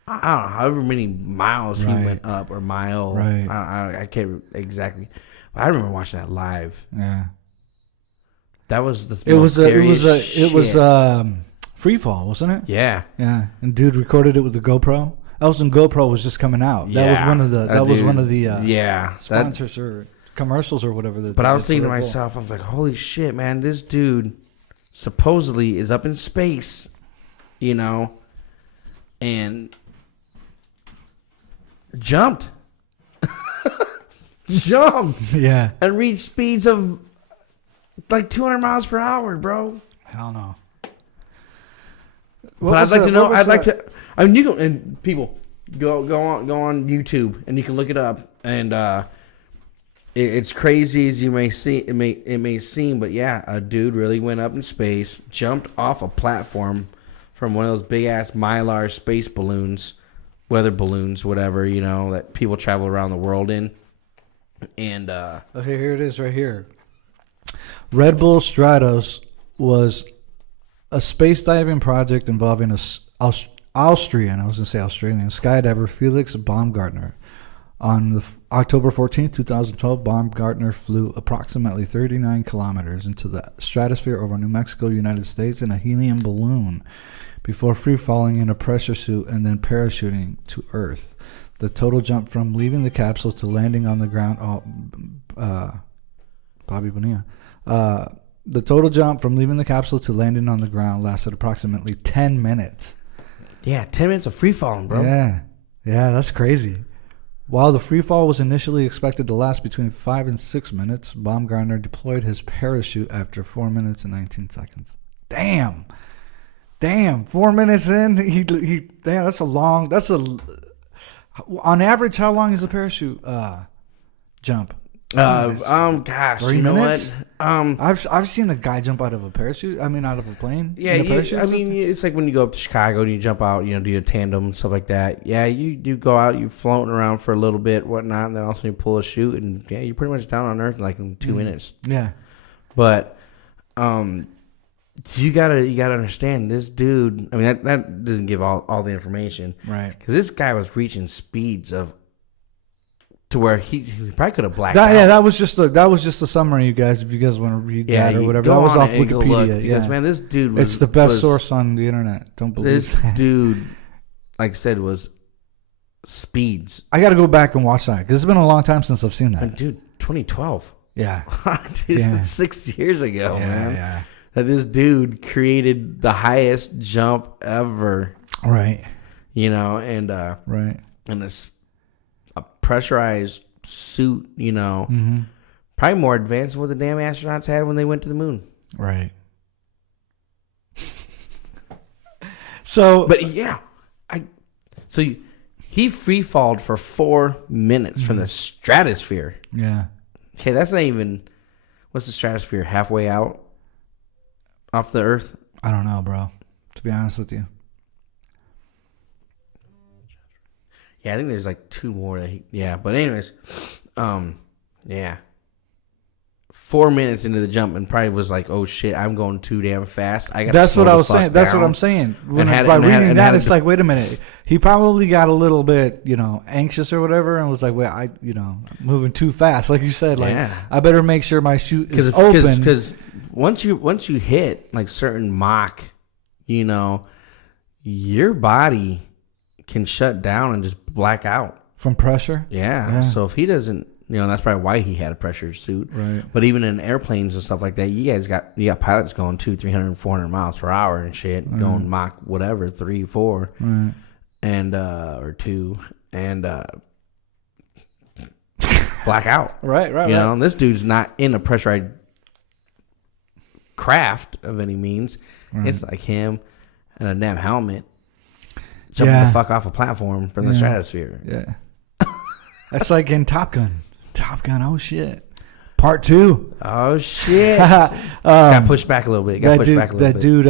I don't know however many miles he went up, or mile. Right. I can't exactly. But I remember watching that live. Yeah. That was the it was free fall, wasn't it? Yeah. Yeah. And dude recorded it with the GoPro. That was when GoPro was just coming out. That was one of the sponsors or commercials or whatever. But I was thinking to myself, I was like, holy shit, man, this dude supposedly is up in space, you know, and jumped. Yeah. And reached speeds of like 200 miles per hour, bro. Hell no. But I'd like to know. I mean, you go and people go on YouTube and you can look it up, and it's crazy as you may see. It may seem, but yeah, a dude really went up in space, jumped off a platform from one of those big ass Mylar space balloons, weather balloons, whatever, you know, that people travel around the world in. And okay, here it is, right here. Red Bull Stratos was a space diving project involving Austrian skydiver Felix Baumgartner. On October 14, 2012, Baumgartner flew approximately 39 kilometers into the stratosphere over New Mexico, United States, in a helium balloon before free-falling in a pressure suit and then parachuting to Earth. The total jump from leaving the capsule to landing on the ground... Bobby Bonilla. The total jump from leaving the capsule to landing on the ground lasted approximately 10 minutes. Yeah, 10 minutes of free falling, bro. Yeah, that's crazy. While the free fall was initially expected to last between 5 and 6 minutes, Baumgartner deployed his parachute after 4 minutes and 19 seconds. Damn, 4 minutes in, on average, how long is a parachute jump? Gosh, 3 you know minutes? what? I've seen a guy jump out of a parachute. I mean, out of a plane. Yeah, it's like when you go up to Chicago and you jump out, you know, do a tandem and stuff like that. Yeah, you do go out, you're floating around for a little bit, whatnot, and then also you pull a chute, and yeah, you're pretty much down on Earth in like in 2 minutes. Yeah, but you gotta understand this dude. I mean, that doesn't give all the information, Right. Because this guy was reaching speeds to where he probably could have blacked out. Yeah, that was just a summary, you guys. If you guys want to read that or whatever, that was off Wikipedia. Because man, this dude was it's the best source on the internet. Don't believe this that. dude. Like I said, was speeds. I got to go back and watch that because it's been a long time since I've seen that. And dude, 2012. Yeah, Dude, Yeah. that's 6 years ago, man. yeah. That this dude created the highest jump ever. Right. You know, and Right. and a pressurized suit. You know, Mm-hmm. probably more advanced than what the damn astronauts had when they went to the moon. Right. So, But yeah, he free falled for 4 minutes from the stratosphere. yeah. Okay, that's not even. What's the stratosphere? Halfway out off the Earth? I don't know, bro. To be honest with you. Yeah, I think there's like 2 more. But anyways, yeah. 4 minutes into the jump and probably was like, oh shit, I'm going too damn fast. I got. That's what I was saying. That's what I'm saying. By reading that, it's like, wait a minute. He probably got a little bit, anxious or whatever, and was like, wait, I'm moving too fast. Like you said, like I better make sure my chute is open. Because once you hit like certain Mach, your body can shut down and just black out From pressure. Yeah. So if he doesn't. That's probably why he had a pressure suit. Right. But even in airplanes and stuff like that, you got pilots going 200, 300, 400 miles per hour and shit, going Mach whatever, 3, 4, Right. and or 2, and black out. Right. And this dude's not in a pressurized craft of any means. Right. It's like him and a damn helmet jumping the fuck off a platform from the stratosphere. Yeah. That's like in Top Gun. Top Gun, oh shit. Part 2. Oh shit. Got pushed back a little bit. That dude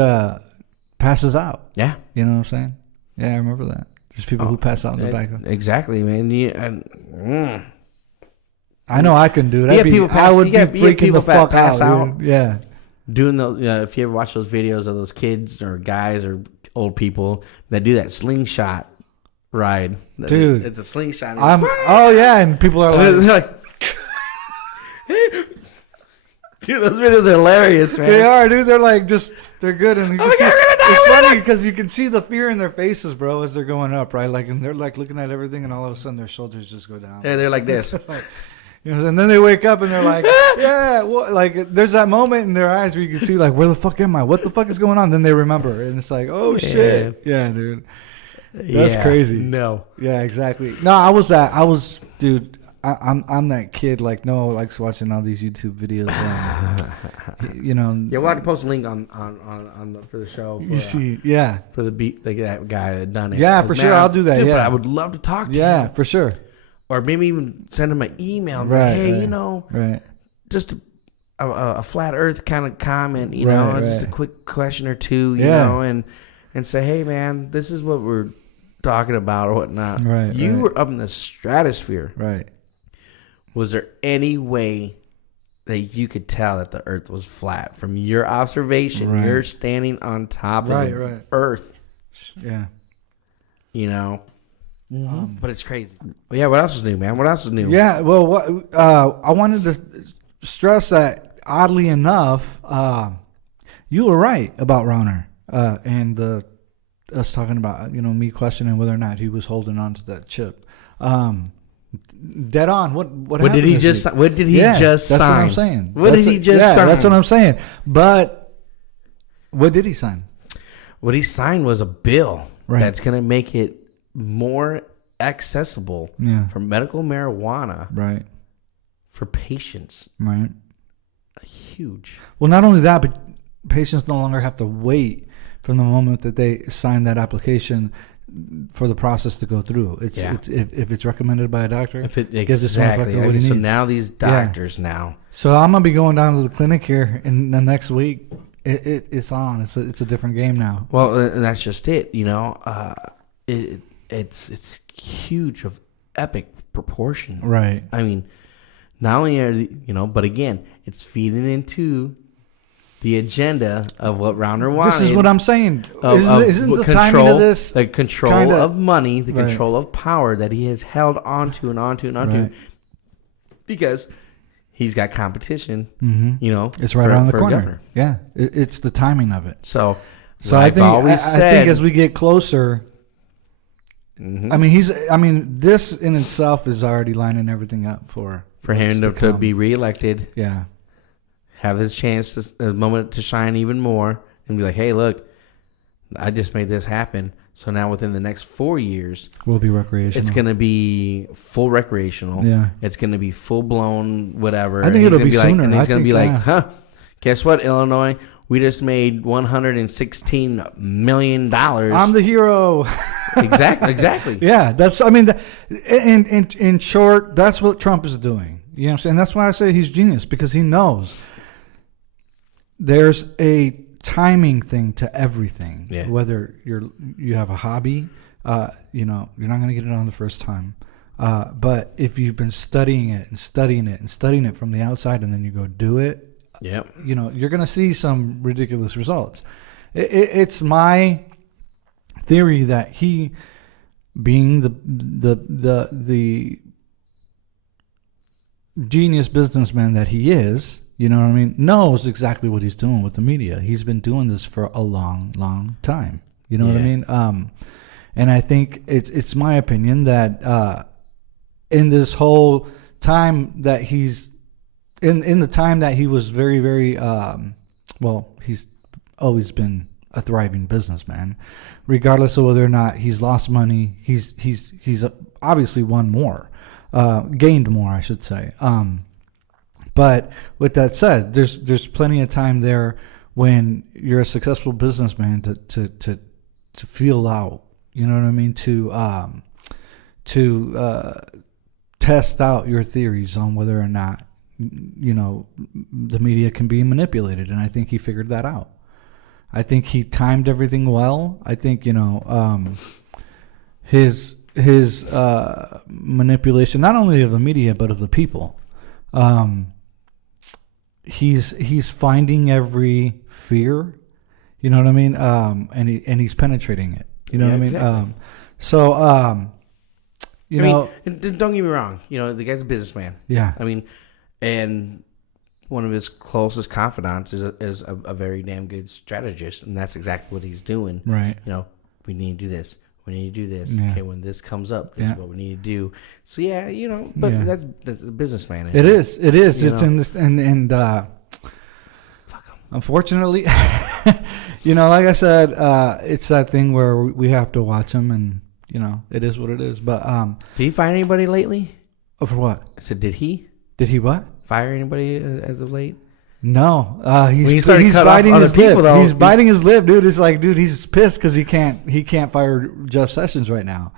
passes out. Yeah. You know what I'm saying? Yeah, I remember that. There's people who pass out in the back of Exactly, man. I know I couldn't do it. I would be freaking the fuck out. Dude. Yeah. Doing if you ever watch those videos of those kids or guys or old people that do that slingshot ride. Dude. It's a slingshot. Oh yeah, and people are like dude, those videos are hilarious, man. They are, dude. They're like they're good, and it's funny because you can see the fear in their faces, bro, as they're going up, right? Like, and they're like looking at everything, and all of a sudden their shoulders just go down. Yeah, they're like this. And then they wake up and they're like, yeah, like there's that moment in their eyes where you can see like, where the fuck am I? What the fuck is going on? Then they remember, and it's like, oh shit, yeah, dude. That's crazy. No. Yeah, exactly. No, dude. I'm that kid like Noah likes watching all these YouTube videos. Yeah, we'll have to post a link on for the show. For the beat that guy that done it. Yeah, for sure. I'll do that. Dude, yeah, but I would love to talk to him. Yeah, for sure. Or maybe even send him an email. Right. Hey, right. just a flat Earth kind of comment. Just a quick question or two. You know, and say, hey, man, this is what we're talking about or whatnot. Right. You were up in the stratosphere. Right. Was there any way that you could tell that the Earth was flat from your observation? Right. You're standing on top of the Earth. Yeah. But it's crazy. Well, yeah. What else is new, man? What else is new? Yeah. Well, I wanted to stress that oddly enough, you were right about Rauner and us talking about me questioning whether or not he was holding on to that chip. Dead on. What did he just sign? What did he just sign? That's what I'm saying. What did he just sign? That's what I'm saying. But what did he sign? What he signed was a bill that's going to make it more accessible for medical marijuana for patients. Right. Huge. Well, not only that, but patients no longer have to wait from the moment that they sign that application for the process to go through. It's if it's recommended by a doctor. Exactly. What he so needs. now these doctors now. So I'm gonna be going down to the clinic here in the next week. It's on. It's a different game now. Well, and that's just it. It's huge of epic proportion. Right. I mean, not only are but again, it's feeding into the agenda of what Rounder wanted. This is what I'm saying. Of Isn't the timing of this the control kinda, of money, the right. control of power that he has held onto and onto and onto, Right. because he's got competition. It's right around the for corner. governor. Yeah, it's the timing of it. So I think always I think as we get closer, Mm-hmm. I mean, this in itself is already lining everything up for him what's to come. be reelected, Yeah, have his chance, a moment to shine even more, and be like, hey, look, I just made this happen. So now within the next 4 years, will be recreational. it's going to be full recreational. Yeah. It's going to be full blown whatever. I think And it'll he's be gonna sooner. And he's I going to be think, like, huh, guess what, Illinois? We just made $116 million. I'm the hero. Exactly. Yeah, that's. I mean, in short, that's what Trump is doing. You know what I'm saying? That's why I say he's genius, because he knows there's a timing thing to everything. Yeah. Whether you have a hobby, you're not going to get it on the first time. But if you've been studying it and studying it and studying it from the outside, and then you go do it, Yep. you're going to see some ridiculous results. It's my theory that he, being the genius businessman that he is, you know what I mean, knows exactly what he's doing with the media. He's been doing this for a long, long time. You know what I mean? And I think it's my opinion that in this whole time that he's in the time that he was very, very he's always been a thriving businessman, regardless of whether or not he's lost money. He's obviously won more, gained more, I should say. But with that said, there's plenty of time there when you're a successful businessman to feel out. You know what I mean? To test out your theories on whether or not the media can be manipulated, and I think he figured that out. I think he timed everything well. I think his manipulation, not only of the media but of the people. He's finding every fear, you know what I mean, and he's penetrating it. You know what I mean? Exactly. Don't get me wrong. The guy's a businessman. Yeah. I mean, and one of his closest confidants is a very damn good strategist, and that's exactly what he's doing. Right. We need to do this. We need to do this. Yeah. Okay, when this comes up, this is what we need to do. So but that's a businessman. It is. It's know? in this and Fuck him. unfortunately, like I said, it's that thing where we have to watch him, and it is what it is. But Did he fire anybody lately? for what? I said, did he What? fire anybody as of late? No, he's started cut off biting other his people, lip. though. He's biting his lip, dude. It's like, dude, he's pissed because he can't fire Jeff Sessions right now,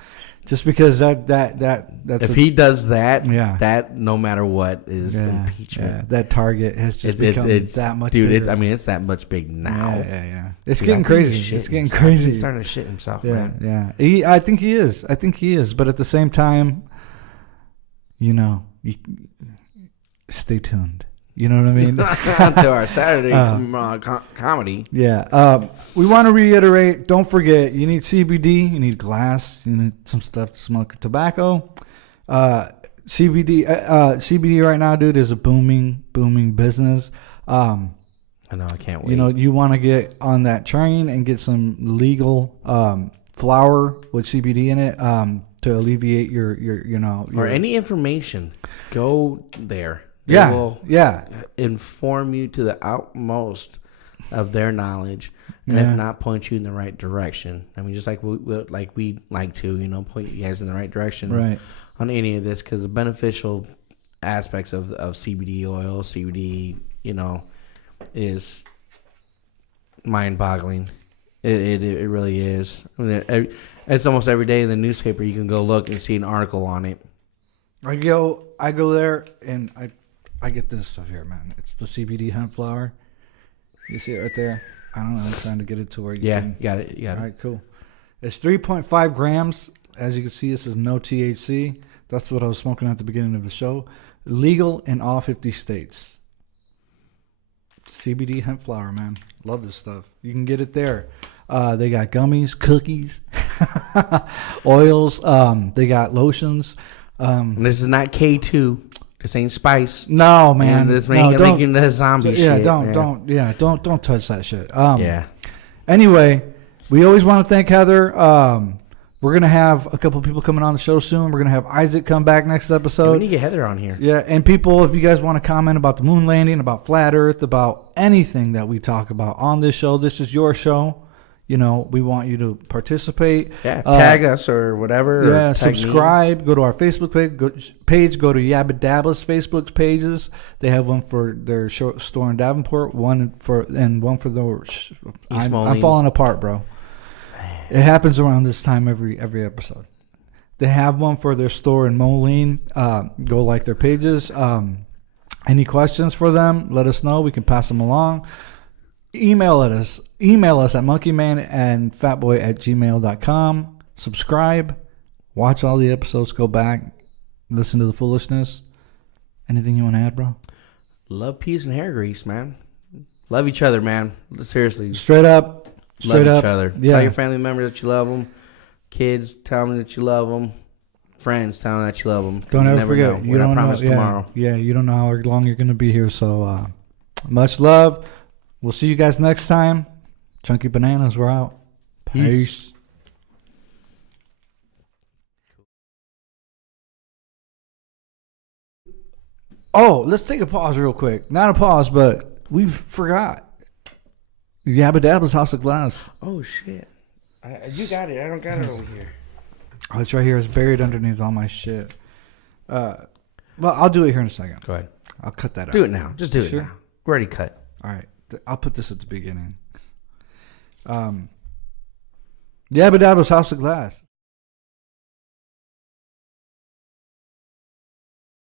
just because that's If he does that, Yeah. that no matter what is impeachment. Yeah, that target has just become It's that much. dude. bigger. It's that much big now. Yeah. It's Dude, getting I think he's crazy. It's shitting getting himself. crazy. He's starting to shit himself, Yeah, man. yeah. I think he is. But at the same time, you stay tuned. You know what I mean? To our Saturday comedy. Yeah. We want to reiterate, don't forget, you need CBD, you need glass, you need some stuff to smoke tobacco. CBD right now, dude, is a booming business. I know, I can't wait. You want to get on that train and get some legal flour with CBD in it to alleviate your or any information, go there. They Yeah, will yeah. inform you to the utmost of their knowledge, and Yeah. if not, point you in the right direction. I mean, just like we like to, point you guys in the right direction, Right. on any of this, because the beneficial aspects of CBD oil, CBD, is mind-boggling. It really is. I mean, it's almost every day in the newspaper you can go look and see an article on it. I go there and I get this stuff here, man. It's the CBD hemp flower. You see it right there? I don't know. I'm trying to get it to where you can. You got it. You got All it. right, cool. It's 3.5 grams. As you can see, this is no THC. That's what I was smoking at the beginning of the show. Legal in all 50 states. CBD hemp flower, man. Love this stuff. You can get it there. They got gummies, cookies, oils. They got lotions. And this is not K2. This ain't spice. No, man. And this ain't making the zombie shit. Yeah, don't touch that shit. Yeah. Anyway, we always want to thank Heather. We're gonna have a couple people coming on the show soon. We're gonna have Isaac come back next episode. Yeah, we need to get Heather on here. Yeah, and people, if you guys want to comment about the moon landing, about flat Earth, about anything that we talk about on this show, this is your show. You know, we want you to participate. Yeah, tag us or whatever. Yeah, or subscribe. Go to our Facebook page. Go to Yabba Dabba's Facebook pages. They have one for their store in Davenport, one for the. I'm falling apart, bro. It happens around this time every episode. They have one for their store in Moline. Go like their pages. Any questions for them? Let us know. We can pass them along. Email us at MonkeymanandFatboy@gmail.com. Subscribe. Watch all the episodes. Go back. Listen to the foolishness. Anything you want to add, bro? Love, peace, and hair grease, man. Love each other, man. Seriously. Straight up. Love each other. Yeah. Tell your family members that you love them. Kids, tell them that you love them. Friends, tell them that you love them. Don't ever forget. We're not promised tomorrow. Yeah, you don't know how long you're going to be here. So much love. We'll see you guys next time. Chunky Bananas, we're out. Peace. Oh, let's take a pause real quick. Not a pause, but we forgot. Yabba Dabba's House of Glass. Oh, shit. You got it. I don't got it over here. Oh, it's right here. It's buried underneath all my shit. Well, I'll do it here in a second. Go ahead. I'll cut that out. Do it now. Just do it now. We're already cut. All right. I'll put this at the beginning. Yabba Dabba's House of Glass.